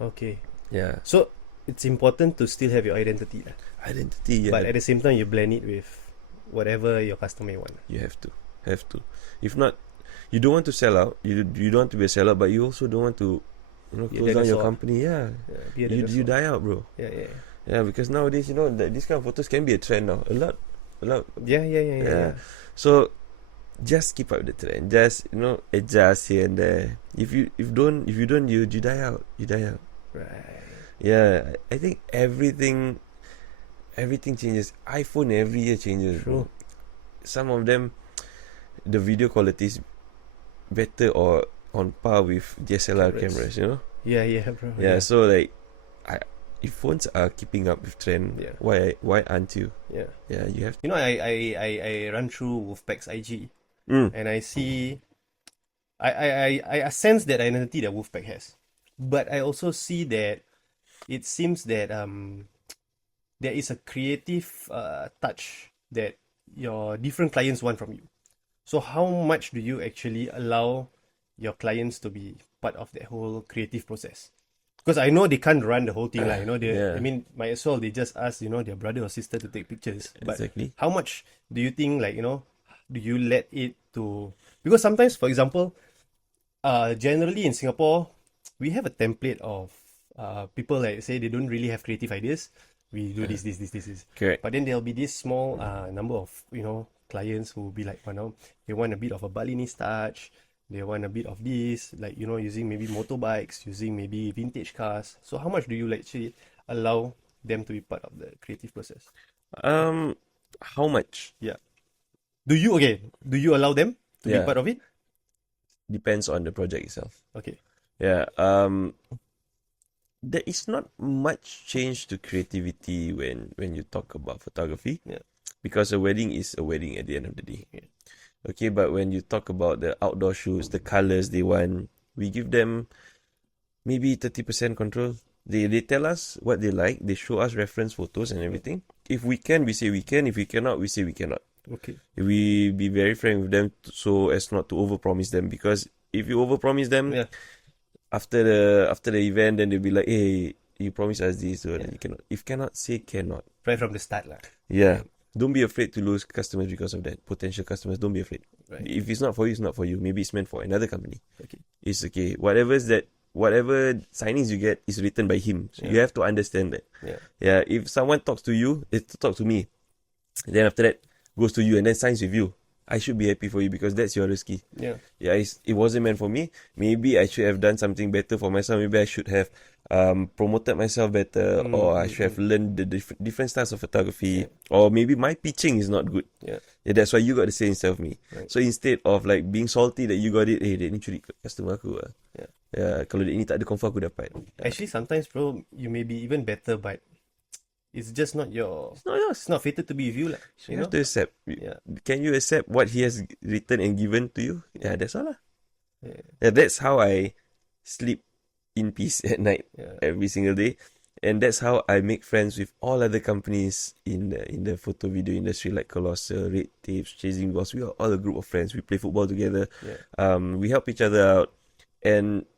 Okay. Yeah. So it's important to still have your identity lah. Identity, But at the same time you blend it with whatever your customer want. you have to. If not, you don't want to sell out. You don't want to be a sellout, but you also don't want to, Be a close down your dinosaur. company. Yeah. Be a You dinosaur. die out, bro. Yeah. Yeah, because nowadays, this kind of photos can be a trend now. A lot. Yeah. So just keep up the trend. Just adjust here and there. If you don't, you die out. You die out. Right. Yeah, I think everything changes. iPhone every year changes. True. Bro. Some of them, the video quality is better or on par with DSLR cameras. Yeah, bro. Yeah. So like, if phones are keeping up with trend, Yeah. why aren't you? Yeah. Yeah, you have. I run through WolfPac's IG Mm. and I see, I sense that identity that WolfPac has, but I also see that it seems that there is a creative touch that your different clients want from you. So how much do you actually allow your clients to be part of that whole creative process? Because I know they can't run the whole thing, like Yeah. I mean, might as well they just ask their brother or sister to take pictures. But Exactly. how much do you think, like do you let it to? Because sometimes, for example, generally in Singapore, we have a template of people like say they don't really have creative ideas. We do this. Correct. But then there'll be this small number of clients who will be like, they want a bit of a Balinese touch. They want a bit of this, like using maybe motorbikes, using maybe vintage cars. So how much do you actually allow them to be part of the creative process? How much? Yeah. Do you allow them to be Yeah. part of it? Depends on the project itself. Okay. Yeah. There is not much change to creativity when you talk about photography. Yeah. Because a wedding is a wedding at the end of the day. Yeah. Okay, but when you talk about the outdoor shoots, the colors they want, we give them maybe 30% control. They tell us what they like. They show us reference photos and everything. If we can, we say we can. If we cannot, we say we cannot. Okay. We be very frank with them so as not to overpromise them. Because if you overpromise them, Yeah. after the event, then they'll be like, hey, you promised us this, so you cannot. If cannot, say cannot. Right from the start, lah. Yeah. Don't be afraid to lose customers because of that. Potential customers, don't be afraid. Right. If it's not for you, it's not for you. Maybe it's meant for another company. Okay. It's okay. Whatever signings you get is written by him. So you have to understand that. Yeah. Yeah. If someone talks to you, they talk to me. Then after that, goes to you and then signs with you. I should be happy for you because that's your risky. Yeah. Yeah, it wasn't meant for me. Maybe I should have done something better for myself. Maybe I should have promoted myself better, or I should have learned the different styles of photography, or maybe my pitching is not good. Yeah. That's why you got to say instead of me. Right. So instead of like being salty that you got it, dia ni curi customer aku lah. Yeah, kalau dia ni tak ada confirm aku dapat. Actually, sometimes, bro, you may be even better, but it's just not your. It's not yours. It's not fated to be with you, lah. You have to accept. Yeah. Can you accept what he has written and given to you? Yeah, that's all lah. Yeah. That's how I sleep in peace at night every single day, and that's how I make friends with all other companies in the photo video industry like Colossal, Red Tapes, Chasing Balls. We are all a group of friends. We play football together. We help each other out, and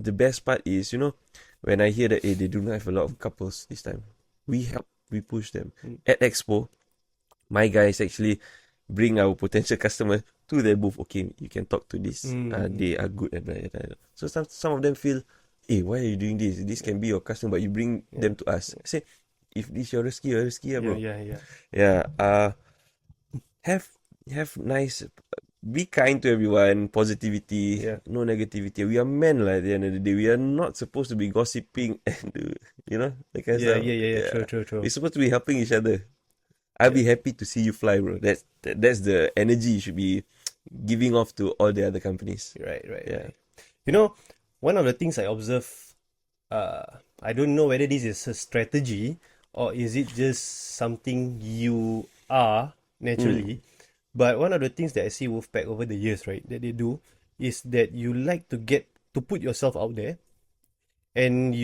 the best part is when I hear that they do not have a lot of couples this time, we help, we push them. At Expo, my guys actually bring our potential customer to their booth. Okay, you can talk to this. They are good at that. So some of them feel, hey, why are you doing this? This can be your customer, but you bring them to us. I say, if this your risky, bro. Yeah. Have nice, be kind to everyone. Positivity, no negativity. We are men, like, at the end of the day. We are not supposed to be gossiping and that kind of stuff. Yeah. True. We're supposed to be helping each other. I'll be happy to see you fly, bro. That's the energy you should be giving off to all the other companies. Right. Yeah. One of the things I observe, I don't know whether this is a strategy or is it just something you are naturally. But one of the things that I see WolfPac over the years, right, that they do is that you like to put yourself out there. And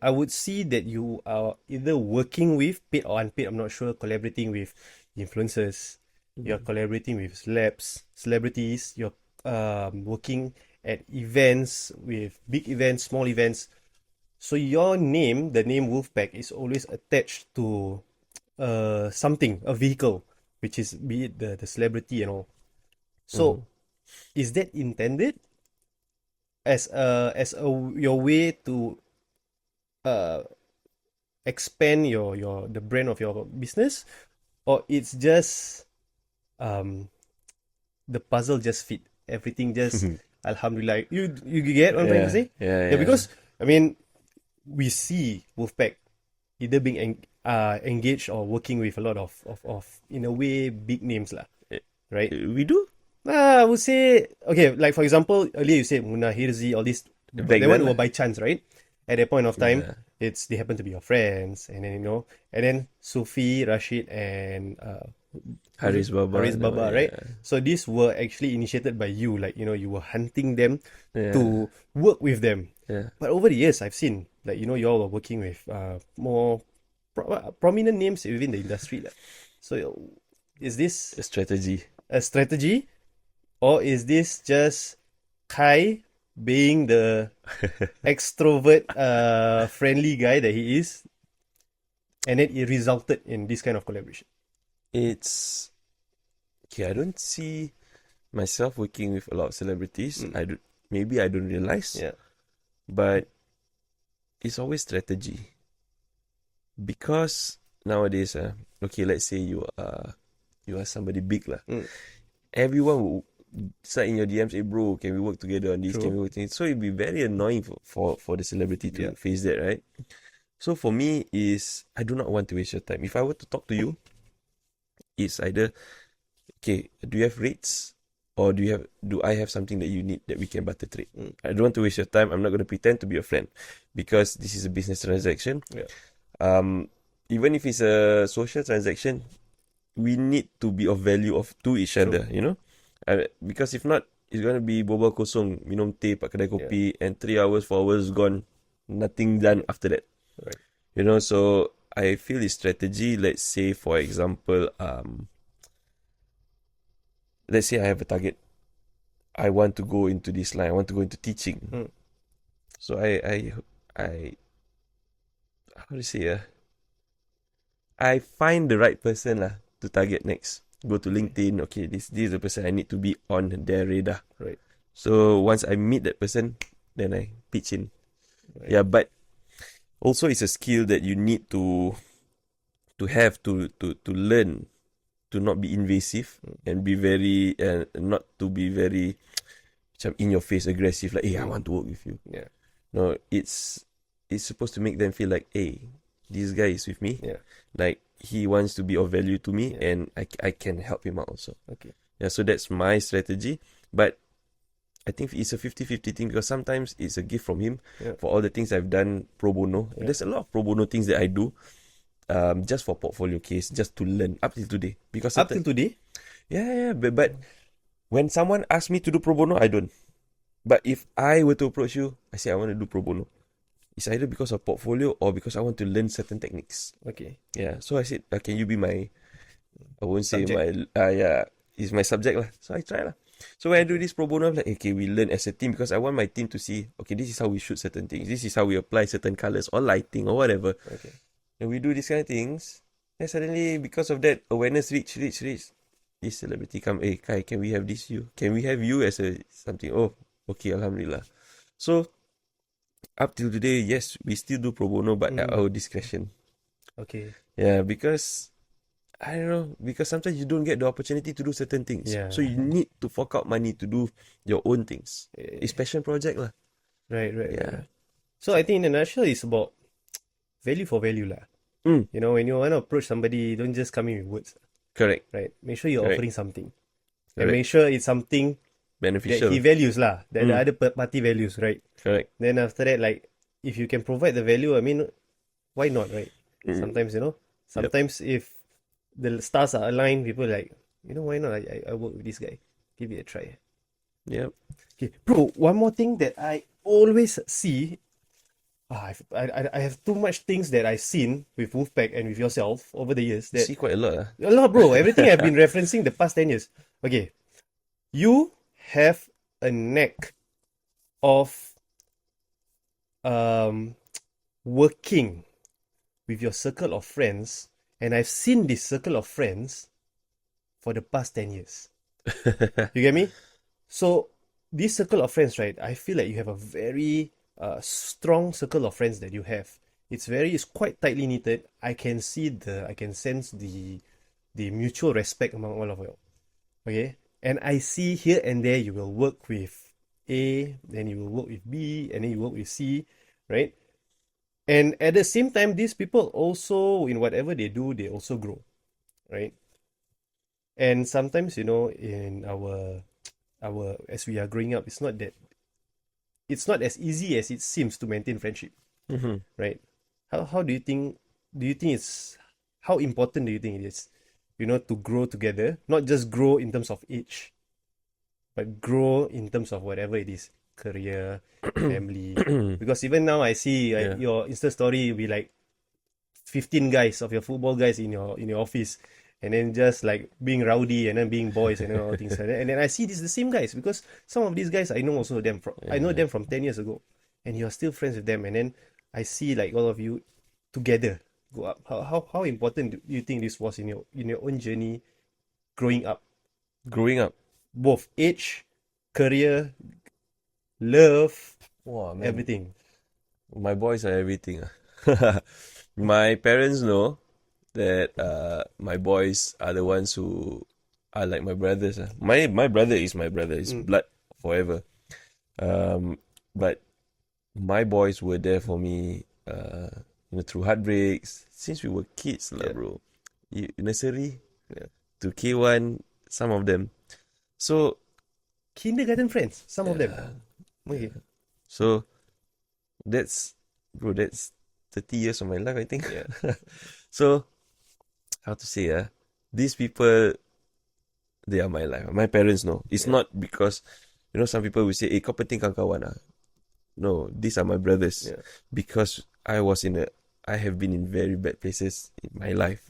I would see that you are either working with, paid or unpaid, I'm not sure, collaborating with influencers, you're collaborating with celebrities, you're working at events, with big events, small events. So your name, the name Wolfpac, is always attached to something, a vehicle, which is be it the celebrity and all. So is that intended as a your way to expand your the brand of your business, or it's just the puzzle just fit, everything just alhamdulillah, you get what I'm trying to say? Yeah. Because I mean, we see Wolfpac either being engaged or working with a lot of in a way big names lah, right? We do. I would say, okay, like for example, earlier you said Munah, Hirzi, all this, Back that one then were lah. by chance, right? At that point of time, Yeah. they happen to be your friends, and then and then Sufi, Rashid, and Haris Baba. Haris Baba, right? Yeah. So these were actually initiated by you, like you were hunting them Yeah. to work with them. Yeah. But over the years, I've seen like you all were working with more prominent names within the industry, like. So is this A strategy. a strategy, or is this just Khai being the extrovert, friendly guy that he is, and then it resulted in this kind of collaboration? It's okay. I don't see myself working with a lot of celebrities. Maybe I don't realize. Yeah. But it's always strategy. Because nowadays, okay, let's say you are somebody big lah. Everyone will start in your DMs, hey bro, can we work together on this? True. Can we work together? So it'd be very annoying for the celebrity to face that, right? So for me is I do not want to waste your time. If I were to talk to you, it's either okay, do you have rates? Or do I have something that you need that we can barter trade? I don't want to waste your time. I'm not going to pretend to be a friend because this is a business transaction. Yeah. Even if it's a social transaction, we need to be of value to each other, you know? Because if not, it's going to be bobal kosong, minum teh, pak kedai kopi, and 3 hours, 4 hours gone, nothing done after that. Right. You know, so I feel this strategy, let's say, for example, let's say I have a target. I want to go into this line. I want to go into teaching. So I how to say I find the right person lah to target next. Go to LinkedIn. Okay, this is the person I need to be on their radar. Right. So once I meet that person, then I pitch in. Right. Yeah, but also it's a skill that you need to have to learn. To not be invasive and be very not to be very in your face aggressive like, hey, I want to work with you. Yeah. No, it's supposed to make them feel like, hey, this guy is with me. Yeah. Like he wants to be of value to me and I can help him out also. Okay. Yeah, so that's my strategy. But I think it's a 50-50 thing because sometimes it's a gift from him for all the things I've done pro bono. Yeah. There's a lot of pro bono things that I do. Just for portfolio case, just to learn up till today. Because up till today? Yeah. But when someone asks me to do pro bono, I don't. But if I were to approach you, I say I want to do pro bono. It's either because of portfolio or because I want to learn certain techniques. Okay. Yeah. So I said, can you be my? I won't say subject. It's my subject lah. So I try lah. So when I do this pro bono, I'm like, okay, we learn as a team because I want my team to see, okay, this is how we shoot certain things. This is how we apply certain colors or lighting or whatever. Okay. And we do these kind of things, then suddenly, because of that, awareness reach. This celebrity come, hey, Khai, can we have this you? Can we have you as a something? Oh, okay, alhamdulillah. So, up till today, yes, we still do pro bono, but at our discretion. Okay. Yeah, because, I don't know, because sometimes you don't get the opportunity to do certain things. Yeah. So, you need to fork out money to do your own things. It's passion project lah. Right. Yeah. So, I think in a nutshell, it's about value for value lah. You know, when you want to approach somebody, don't just come in with words. Correct. Right. Make sure you're Correct. offering something. Correct. And make sure it's something Beneficial. that he values lah. That the other party values, right? Correct. Then after that, like, if you can provide the value, I mean, why not, right? Sometimes, sometimes if the stars are aligned, people are like, why not? I work with this guy. Give it a try. Yep. Okay, bro, one more thing that I always see, I have too much things that I've seen with Wolfpac and with yourself over the years. That See quite a lot. a lot, bro. Everything I've been referencing the past 10 years. Okay, you have a knack of working with your circle of friends, and I've seen this circle of friends for the past 10 years. You get me? So this circle of friends, right? I feel like you have a very strong circle of friends that you have. It's quite tightly knitted. I can sense the mutual respect among all of you. Okay, and I see here and there you will work with A, then you will work with B, and then you work with C, right? And at the same time, these people also, in whatever they do, they also grow, right? And sometimes, in our as we are growing up, it's not as easy as it seems to maintain friendship, right? How how important do you think it is, to grow together, not just grow in terms of age, but grow in terms of whatever it is, career, family. Because even now I see your Insta story will be like 15 guys of your football guys in your office, and then just like being rowdy and then being boys and all things like that. And then I see this the same guys, because some of these guys I know also them from I know them from 10 years ago, and you're still friends with them. And then I see like all of you together go up. How important do you think this was in your own journey growing up? Growing up, Both age, career, love, wow, man, everything. my boys are everything. My parents know that my boys are the ones who are like my brothers. My brother is my brother. It's blood forever. But my boys were there for me, through heartbreaks since we were kids, lah, bro. Nursery to K1, some of them. So Kindergarten friends, some of them. Okay. So that's 30 years of my life, I think. So how to say, these people, they are my life. My parents know. It's not because, some people will say, kau penting kawan. No, these are my brothers. Because I have been in very bad places in my life.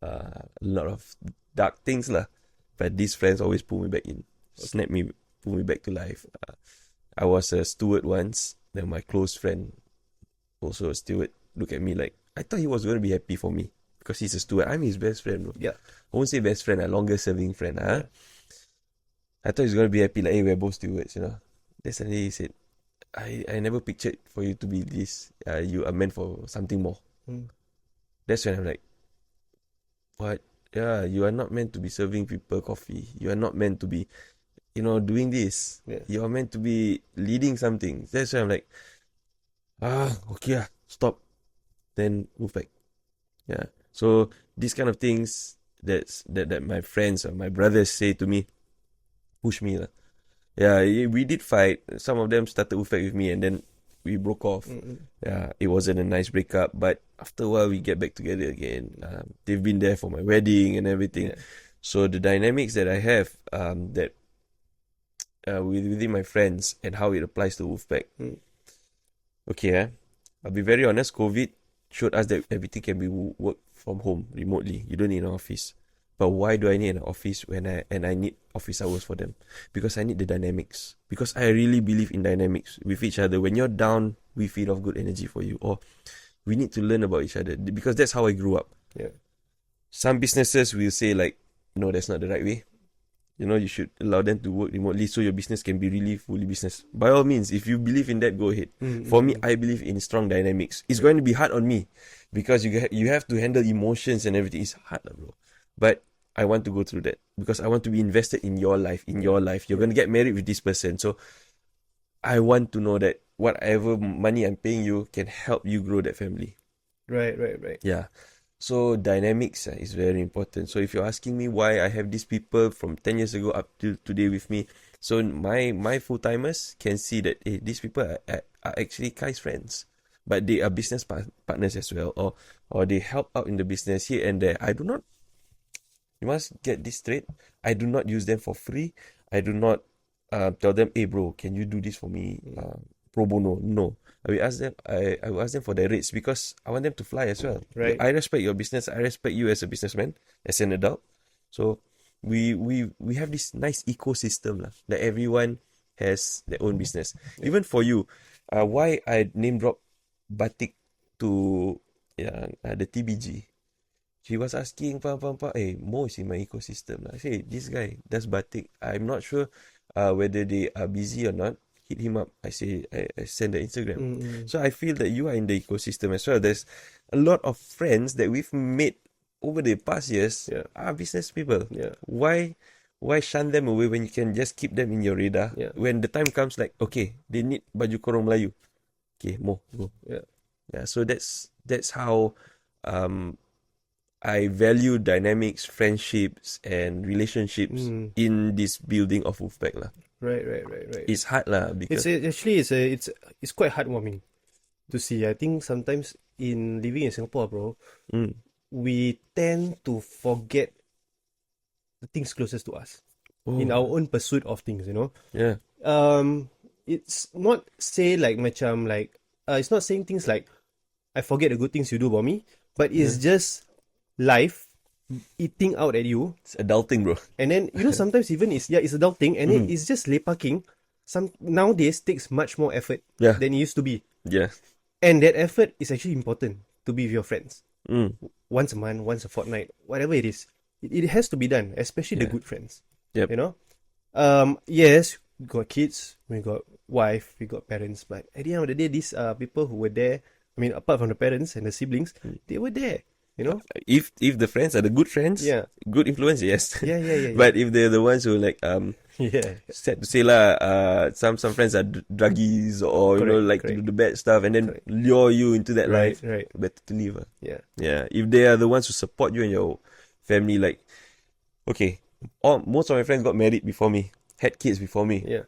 A lot of dark things lah. But these friends always pull me back in. Snap me, pull me back to life. I was a steward once. Then my close friend, also a steward, look at me like, I thought he was going to be happy for me because he's a steward. I'm his best friend, bro. I won't say best friend, a longer serving friend. I thought he's going to be happy, like, hey, we're both stewards, Then suddenly he said, I never pictured for you to be this. You are meant for something more. That's when I'm like, what? Yeah, you are not meant to be serving people coffee. You are not meant to be, doing this. You are meant to be leading something. That's why I'm like, okay, stop. Then move back. So these kind of things that my friends or my brothers say to me, push me. We did fight. Some of them started move back with me, and then we broke off. It wasn't a nice breakup, but after a while we get back together again. They've been there for my wedding and everything. So the dynamics that I have, within my friends and how it applies to WolfPac. Okay, I'll be very honest. COVID showed us that everything can be worked from home remotely. You don't need an office. But why do I need an office when I need office hours for them? Because I need the dynamics. Because I really believe in dynamics with each other. When you're down, we feed off good energy for you. Or we need to learn about each other. Because that's how I grew up. Some businesses will say like, no, that's not the right way. You should allow them to work remotely so your business can be really fully business. By all means, if you believe in that, go ahead. For me, I believe in strong dynamics. It's going to be hard on me because you have to handle emotions and everything. It's hard, bro. But I want to go through that because I want to be invested in your life. You're going to get married with this person. So I want to know that whatever money I'm paying you can help you grow that family. Right. Yeah. So dynamics is very important. So if you're asking me why I have these people from 10 years ago up to today with me, so my full-timers can see that these people are actually Khai's friends. But they are business partners as well. Or they help out in the business here and there. You must get this straight. I do not use them for free. I do not tell them, hey bro, can you do this for me? Pro bono. No. I will ask them for their rates because I want them to fly as well. Right. I respect your business. I respect you as a businessman, as an adult. So we have this nice ecosystem that everyone has their own business. Even for you, why I name drop batik to the TBG. She was asking, hey, Mo is in my ecosystem. I say, this guy does batik. I'm not sure whether they are busy or not. Hit him up. I say, I send the Instagram. So I feel that you are in the ecosystem as well. There's a lot of friends that we've made over the past years are business people. Why shun them away when you can just keep them in your radar? When the time comes, like, okay, they need baju korong Melayu. Okay, Mo, go. So that's how I value dynamics, friendships, and relationships in this building of WolfPac lah. Right. It's hard lah because It's quite heartwarming to see. I think sometimes in living in Singapore, bro, we tend to forget the things closest to us in our own pursuit of things. Yeah. It's not say like macam like it's not saying things like I forget the good things you do about me, but it's just life eating out at you. It's adulting, bro. And then sometimes even it's adulting, and then it's just lepaking. Some nowadays takes much more effort than it used to be. Yeah. And that effort is actually important to be with your friends. Once a month, once a fortnight, whatever it is. It has to be done, especially the good friends. Yep. Yes, we got kids, we got wife, we got parents, but at the end of the day, these are people who were there. I mean, apart from the parents and the siblings, they were there. If the friends are the good friends, good influence, yes. Yeah. But if they're the ones who like sad to say lah, some friends are druggies or to do the bad stuff and then lure you into that life. Right. Better to leave. Yeah. If they are the ones who support you and your family, like, okay, most of my friends got married before me, had kids before me. Yeah.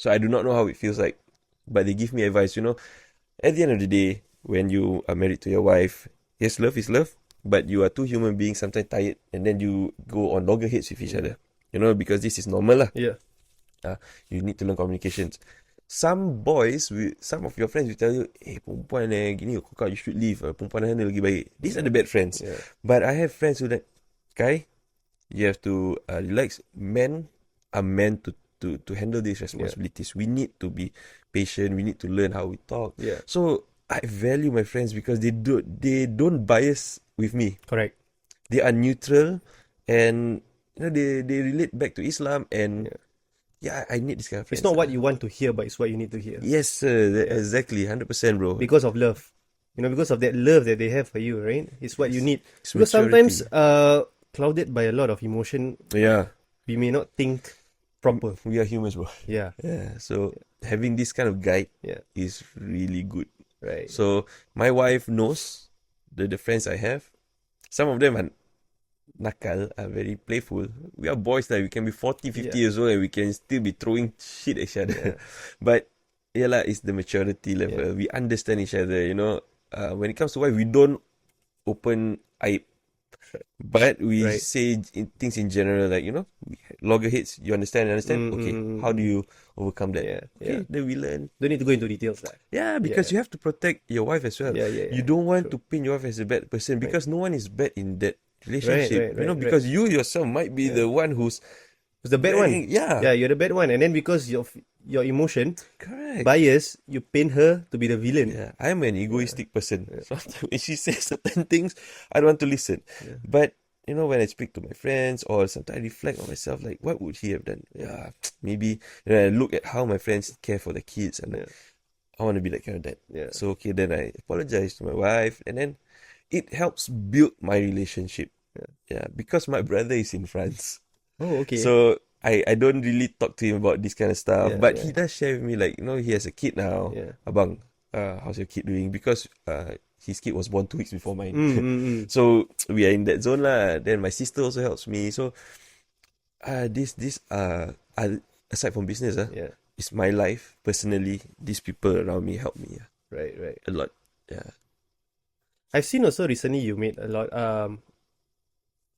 So I do not know how it feels like, but they give me advice. At the end of the day, when you are married to your wife, yes, love is love. But you are two human beings, sometimes tired, and then you go on loggerheads with each other. Because this is normal lah. Yeah. You need to learn communications. Some boys, some of your friends will tell you, perempuan gini, you should leave. Perempuan sana lagi baik. These are the bad friends. Yeah. But I have friends who like, Khai, you have to relax. Men are meant to handle these responsibilities. We need to be patient. We need to learn how we talk. Yeah. So I value my friends because they don't bias with me. Correct. They are neutral and they relate back to Islam and I need this kind of friends. It's not what you want to hear, but it's what you need to hear. Yes, sir. Exactly. 100%, bro. Because of love. Because of that love that they have for you, right? It's what you need. It's because maturity. sometimes clouded by a lot of emotion, we may not think proper. We are humans, bro. Yeah. So having this kind of guide is really good. Right. So my wife knows the friends I have. Some of them are nakal, are very playful. We are boys now. We can be 40, 50 years old and we can still be throwing shit at each other. But it's the maturity level. We understand each other. When it comes to wife, we don't open aib. But we say things in general, like, loggerheads, you understand? Okay, how do you overcome that? Then we learn. Don't need to go into details. Because you have to protect your wife as well. You don't want to paint your wife as a bad person because no one is bad in that relationship. Because you yourself might be the one who's the bad one. Yeah, you're the bad one. And then because of your emotion, correct, bias, you paint her to be the villain. I'm an egoistic person. Sometimes when she says certain things, I don't want to listen. But when I speak to my friends or sometimes I reflect on myself, like, what would he have done? Maybe I look at how my friends care for the kids and I want to be that kind of dad. So okay, then I apologize to my wife and then it helps build my relationship. Because my brother is in France. Oh, okay. So I don't really talk to him about this kind of stuff, but he does share with me, like, he has a kid now. Abang, how's your kid doing? Because his kid was born 2 weeks before mine. So we are in that zone lah. Then my sister also helps me. So this aside from business, it's my life personally. These people around me help me. Right. A lot. Yeah. I've seen also recently you made a lot.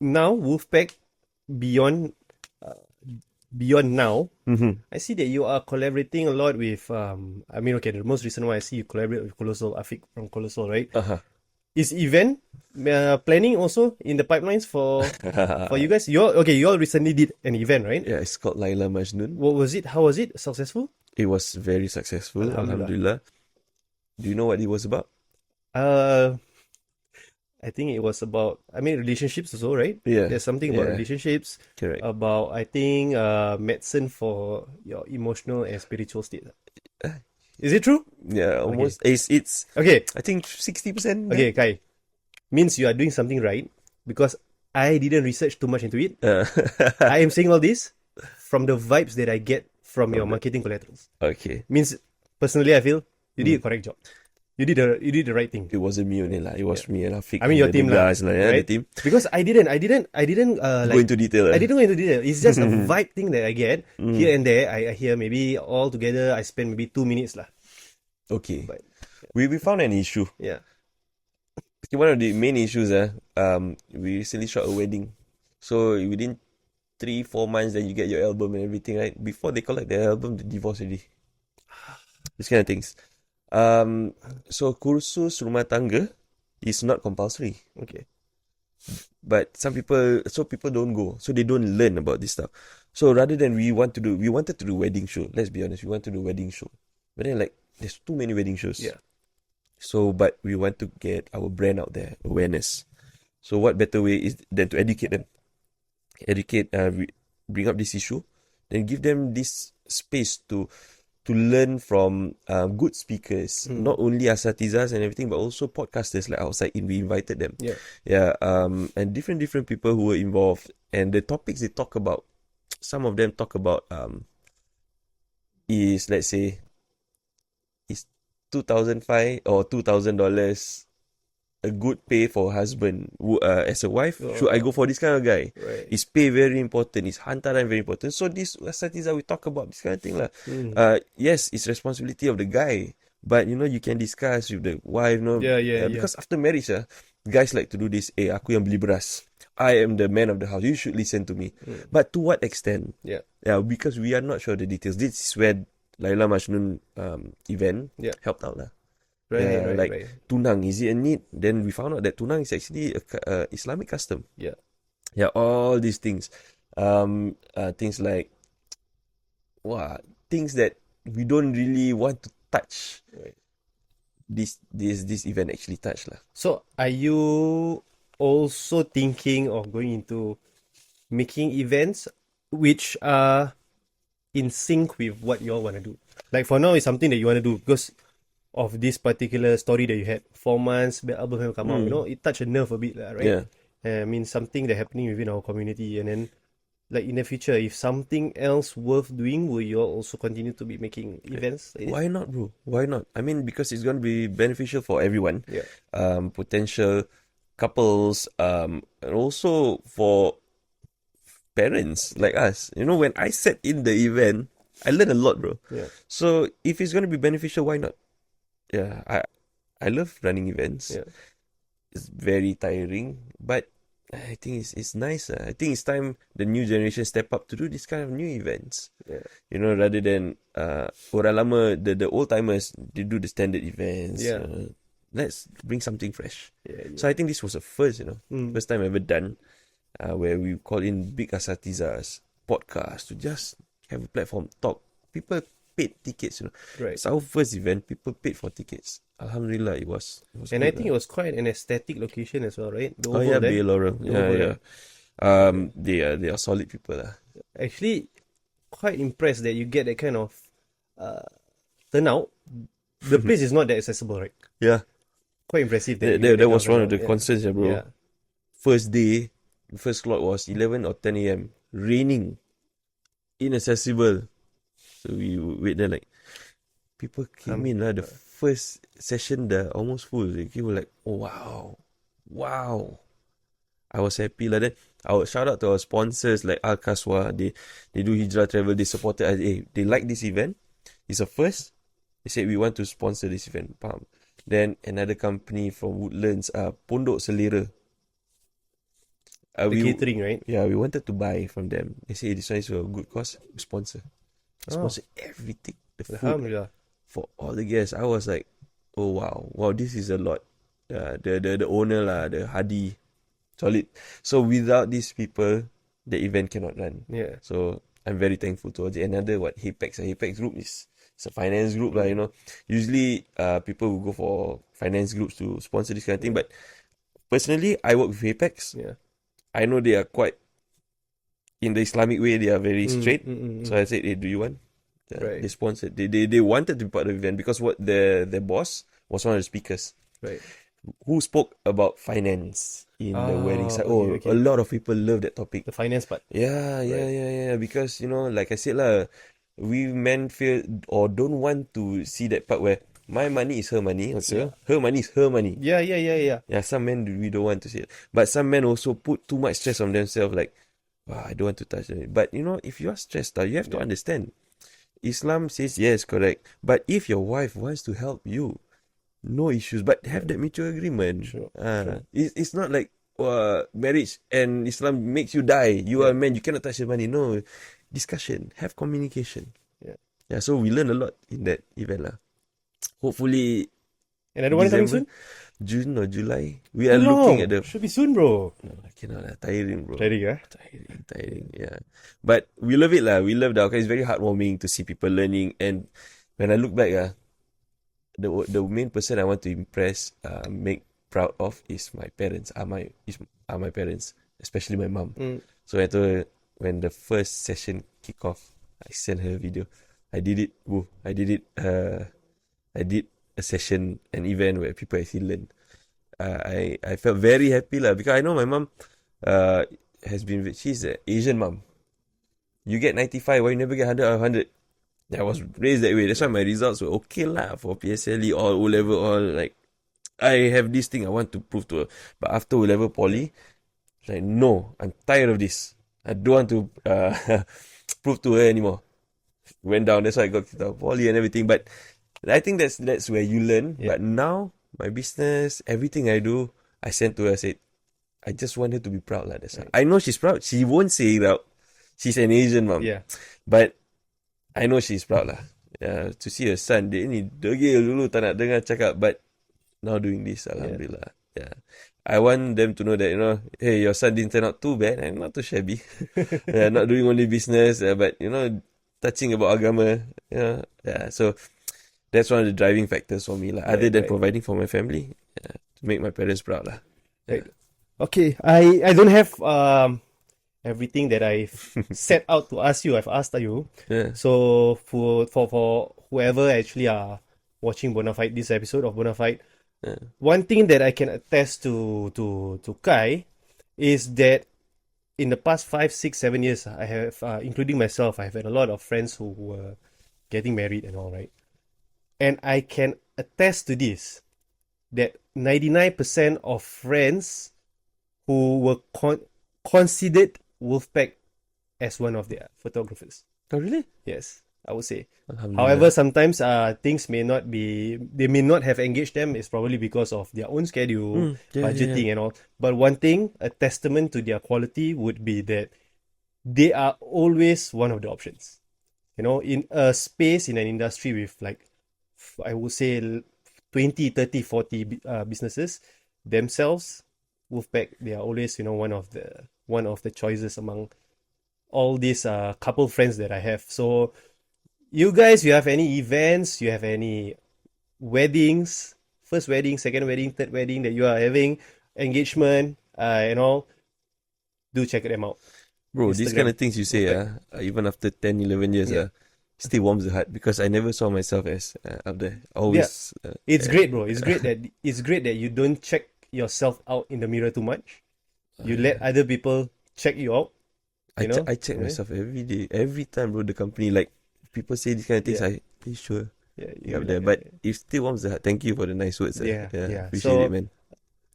Now WolfPac beyond now, I see that you are collaborating a lot with the most recent one I see you collaborate with Colossal, Afiq from Colossal, right? Is event planning also in the pipelines for you guys? You all recently did an event, right? Yeah, it's called Laila Majnun. What was it? How was it? Successful? It was very successful, Alhamdulillah. alhamdulillah. Do you know what it was about? Uh, I think it was about, relationships also, right? Yeah. There's something about Yeah. relationships, Correct. about, I think, medicine for your emotional and spiritual state. Is it true? Yeah, almost. It's Okay, I think 60%. okay, Kai. Means you are doing something right because I didn't research too much into it. I am saying all this from the vibes that I get from your marketing collaterals. Okay. Means, personally, I feel you did a correct job. You did the right thing. It wasn't me only lah. It was me and Afiq. I mean, your the team lah, guys lah, yeah, right? the team. Because I didn't Go into detail. I didn't go into detail. It's just a vibe thing that I get here and there. I hear maybe all together I spend maybe 2 minutes lah. Okay. But We found an issue. yeah, Okay, one of the main issues, we recently shot a wedding. So within 3-4 months, then you get your album and everything, right? Before they collect their album, they divorce already. These kind of things. So kursus rumah tangga is not compulsory, okay. but people don't go, so they don't learn about this stuff. So rather than we wanted to do wedding show. Let's be honest, we want to do wedding show, but then like there's too many wedding shows. Yeah. So, but we want to get our brand out there, awareness. So what better way is than to educate them, bring up this issue, then give them this space to learn from good speakers, not only asatizas and everything, but also podcasters like outside in. We invited them. Yeah. And different people who were involved, and the topics they talk about, some of them talk about is, let's say, is 2,500 or $2,000 a good pay for husband as a wife? Should I go for this kind of guy? Right. Is pay very important? Is hantaran very important? So this asatiza, we talk about this kind of thing lah. Yes, it's responsibility of the guy, but you can discuss with the wife. Yeah. Because after marriage, guys like to do this. Aku yang beli beras. I am the man of the house. You should listen to me. But to what extent? Yeah. Because we are not sure the details. This is where Laila Majnun event helped out lah. Right. Tunang, is it a need? Then we found out that tunang is actually a Islamic custom. Yeah. All these things, things like, things that we don't really want to touch. Right. This event actually touched lah. So are you also thinking of going into making events which are in sync with what you all want to do? Like for now, it's something that you want to do because of this particular story that you had. 4 months, the album have come out. It touched a nerve a bit, right? Yeah. Something that happening within our community, and then like in the future, if something else worth doing, will you all also continue to be making events? Like Why not, bro? Why not? I mean, because it's going to be beneficial for everyone. Yeah. Potential couples, and also for parents like us. When I sat in the event, I learned a lot, bro. Yeah. So if it's going to be beneficial, why not? Yeah, I love running events. Yeah. It's very tiring, but I think it's nice. I think it's time the new generation step up to do this kind of new events. Yeah. Rather than orang lama, the old timers, they do the standard events. Yeah. Let's bring something fresh. Yeah. So I think this was a first, first time ever done, where we call in big asatizas, podcast to just have a platform, talk. People paid tickets, Right. It's our first event. People paid for tickets. Alhamdulillah, it was And good, I think it was quite an aesthetic location as well, right? The Oh Oval yeah, there. Bay Laurel. The Oval Yeah. They are solid people lah. Actually, quite impressed that you get that kind of turnout. The place is not that accessible, right? Yeah. Quite impressive. That was one of the concerns, bro. Yeah. First day, the first slot was 11 or 10 a.m. Raining. Inaccessible. So we wait there like, people came in lah. The first session almost full. People were like, oh, wow. I was happy lah. Then I would shout out to our sponsors like Al Kaswa. They do Hijrah Travel. They supported us. They like this event. It's a first. They said we want to sponsor this event. Pam. Then another company from Woodlands, Pondok Selera. The catering, right? Yeah, we wanted to buy from them. They say this one is a good cause. We sponsor. Sponsor everything. The food Alhamdulillah. for all the guests. I was like, oh wow, this is a lot. the owner lah, the Hadi, solid. So without these people, the event cannot run. Yeah. So I'm very thankful towards it. Another Hapex Group is it's a finance group lah. Usually people will go for finance groups to sponsor this kind of thing. But personally, I work with Hapex. Yeah. I know they are quite in the Islamic way. They are very straight. So I said, hey, do you want? Right. They sponsored. They wanted to be part of the event because what their boss was one of the speakers. Right. Who spoke about finance in the wedding side. Okay. A lot of people love that topic. The finance part. Yeah. Because, like I said lah, we men feel or don't want to see that part where my money is her money. Also, her money is her money. Yeah. Yeah, some men, we don't want to see it. But some men also put too much stress on themselves, like, I don't want to touch it. But, if you are stressed out, you have to understand. Islam says, yes, correct. But if your wife wants to help you, no issues. But have that mutual agreement. Sure. It's not like marriage and Islam makes you die. You are a man, you cannot touch the money. No. Discussion. Have communication. Yeah, so we learn a lot in that event lah. Hopefully Another one coming soon? June or July. We are looking at the... Should be soon, bro. No, I cannot lah. Tiring, bro. Tiring, Yeah. But we love it lah. We love the outcome. It's very heartwarming to see people learning. And when I look back, the main person I want to impress, make proud of is my parents. Are my parents, especially my mom. So I told her when the first session kick off, I sent her a video. I did it. I did a session, an event where people actually learn. I felt very happy lah because I know my mom she's an Asian mom. You get 95, why you never get 100 out of 100? I was raised that way. That's why my results were okay lah for PSLE or O-level or like I have this thing I want to prove to her. But after O-level poly, like no, I'm tired of this. I don't want to prove to her anymore. Went down, that's why I got to poly and everything. But I think that's where you learn. Yeah. But now my business, everything I do, I sent to her. I said, I just want her to be proud lah. That's right. I know she's proud. She won't say it out. She's an Asian mom. Yeah. But I know she's proud lah. Yeah, to see her son, dia ni degil dulu tak nak dengar cakap, but now doing this, alhamdulillah. Yeah. I want them to know that, hey, your son didn't turn out too bad and not too shabby. Not doing only business, but, touching about agama. Yeah. So that's one of the driving factors for me lah. Other than providing for my family, to make my parents proud lah. Right. Okay, I don't have everything that I set out to ask you. I've asked you. Yeah. So for whoever actually are watching Bonafite, this episode of Bonafite, one thing that I can attest to Khai is that in the past 5, 6, 7 years, I have, including myself, I have had a lot of friends who were getting married and all, right? And I can attest to this, that 99% of friends who were considered WolfPac as one of their photographers. Oh, really? Yes, I would say. However, sometimes things may not have engaged them. It's probably because of their own schedule, budgeting and all. But one thing, a testament to their quality would be that they are always one of the options. In a space, in an industry with like, I would say 20, 30, 40 businesses, themselves, WolfPac, they are always, one of the choices among all these couple friends that I have. So you guys, you have any events, you have any weddings, first wedding, second wedding, third wedding that you are having, engagement and all, do check them out. Bro, these kind of things you say, even after 10, 11 years, still warms the heart because I never saw myself as up there. Always. It's great, bro. It's great that you don't check yourself out in the mirror too much. You let other people check you out. I check myself every day, every time, bro. The company, like, people say these kind of things, are you sure? Yeah, up there. But it still warms the heart. Thank you for the nice words. Appreciate it, man.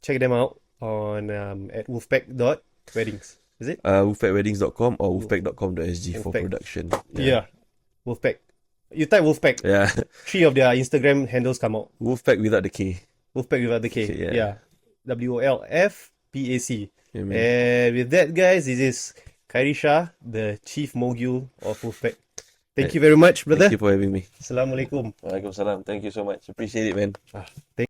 Check them out on at wolfpac.weddings. Is it? wolfpacweddings.com or wolfpac.com.sg for production. Yeah. WolfPac. You type WolfPac. Yeah. 3 of their Instagram handles come out. WolfPac without the K. WolfPac without the K. Yeah. WOLFPAC. Yeah, and with that, guys, this is Khairi Shah, the chief mogul of WolfPac. Thank you very much, brother. Thank you for having me. Assalamualaikum. Waalaikumsalam. Thank you so much. Appreciate it, man.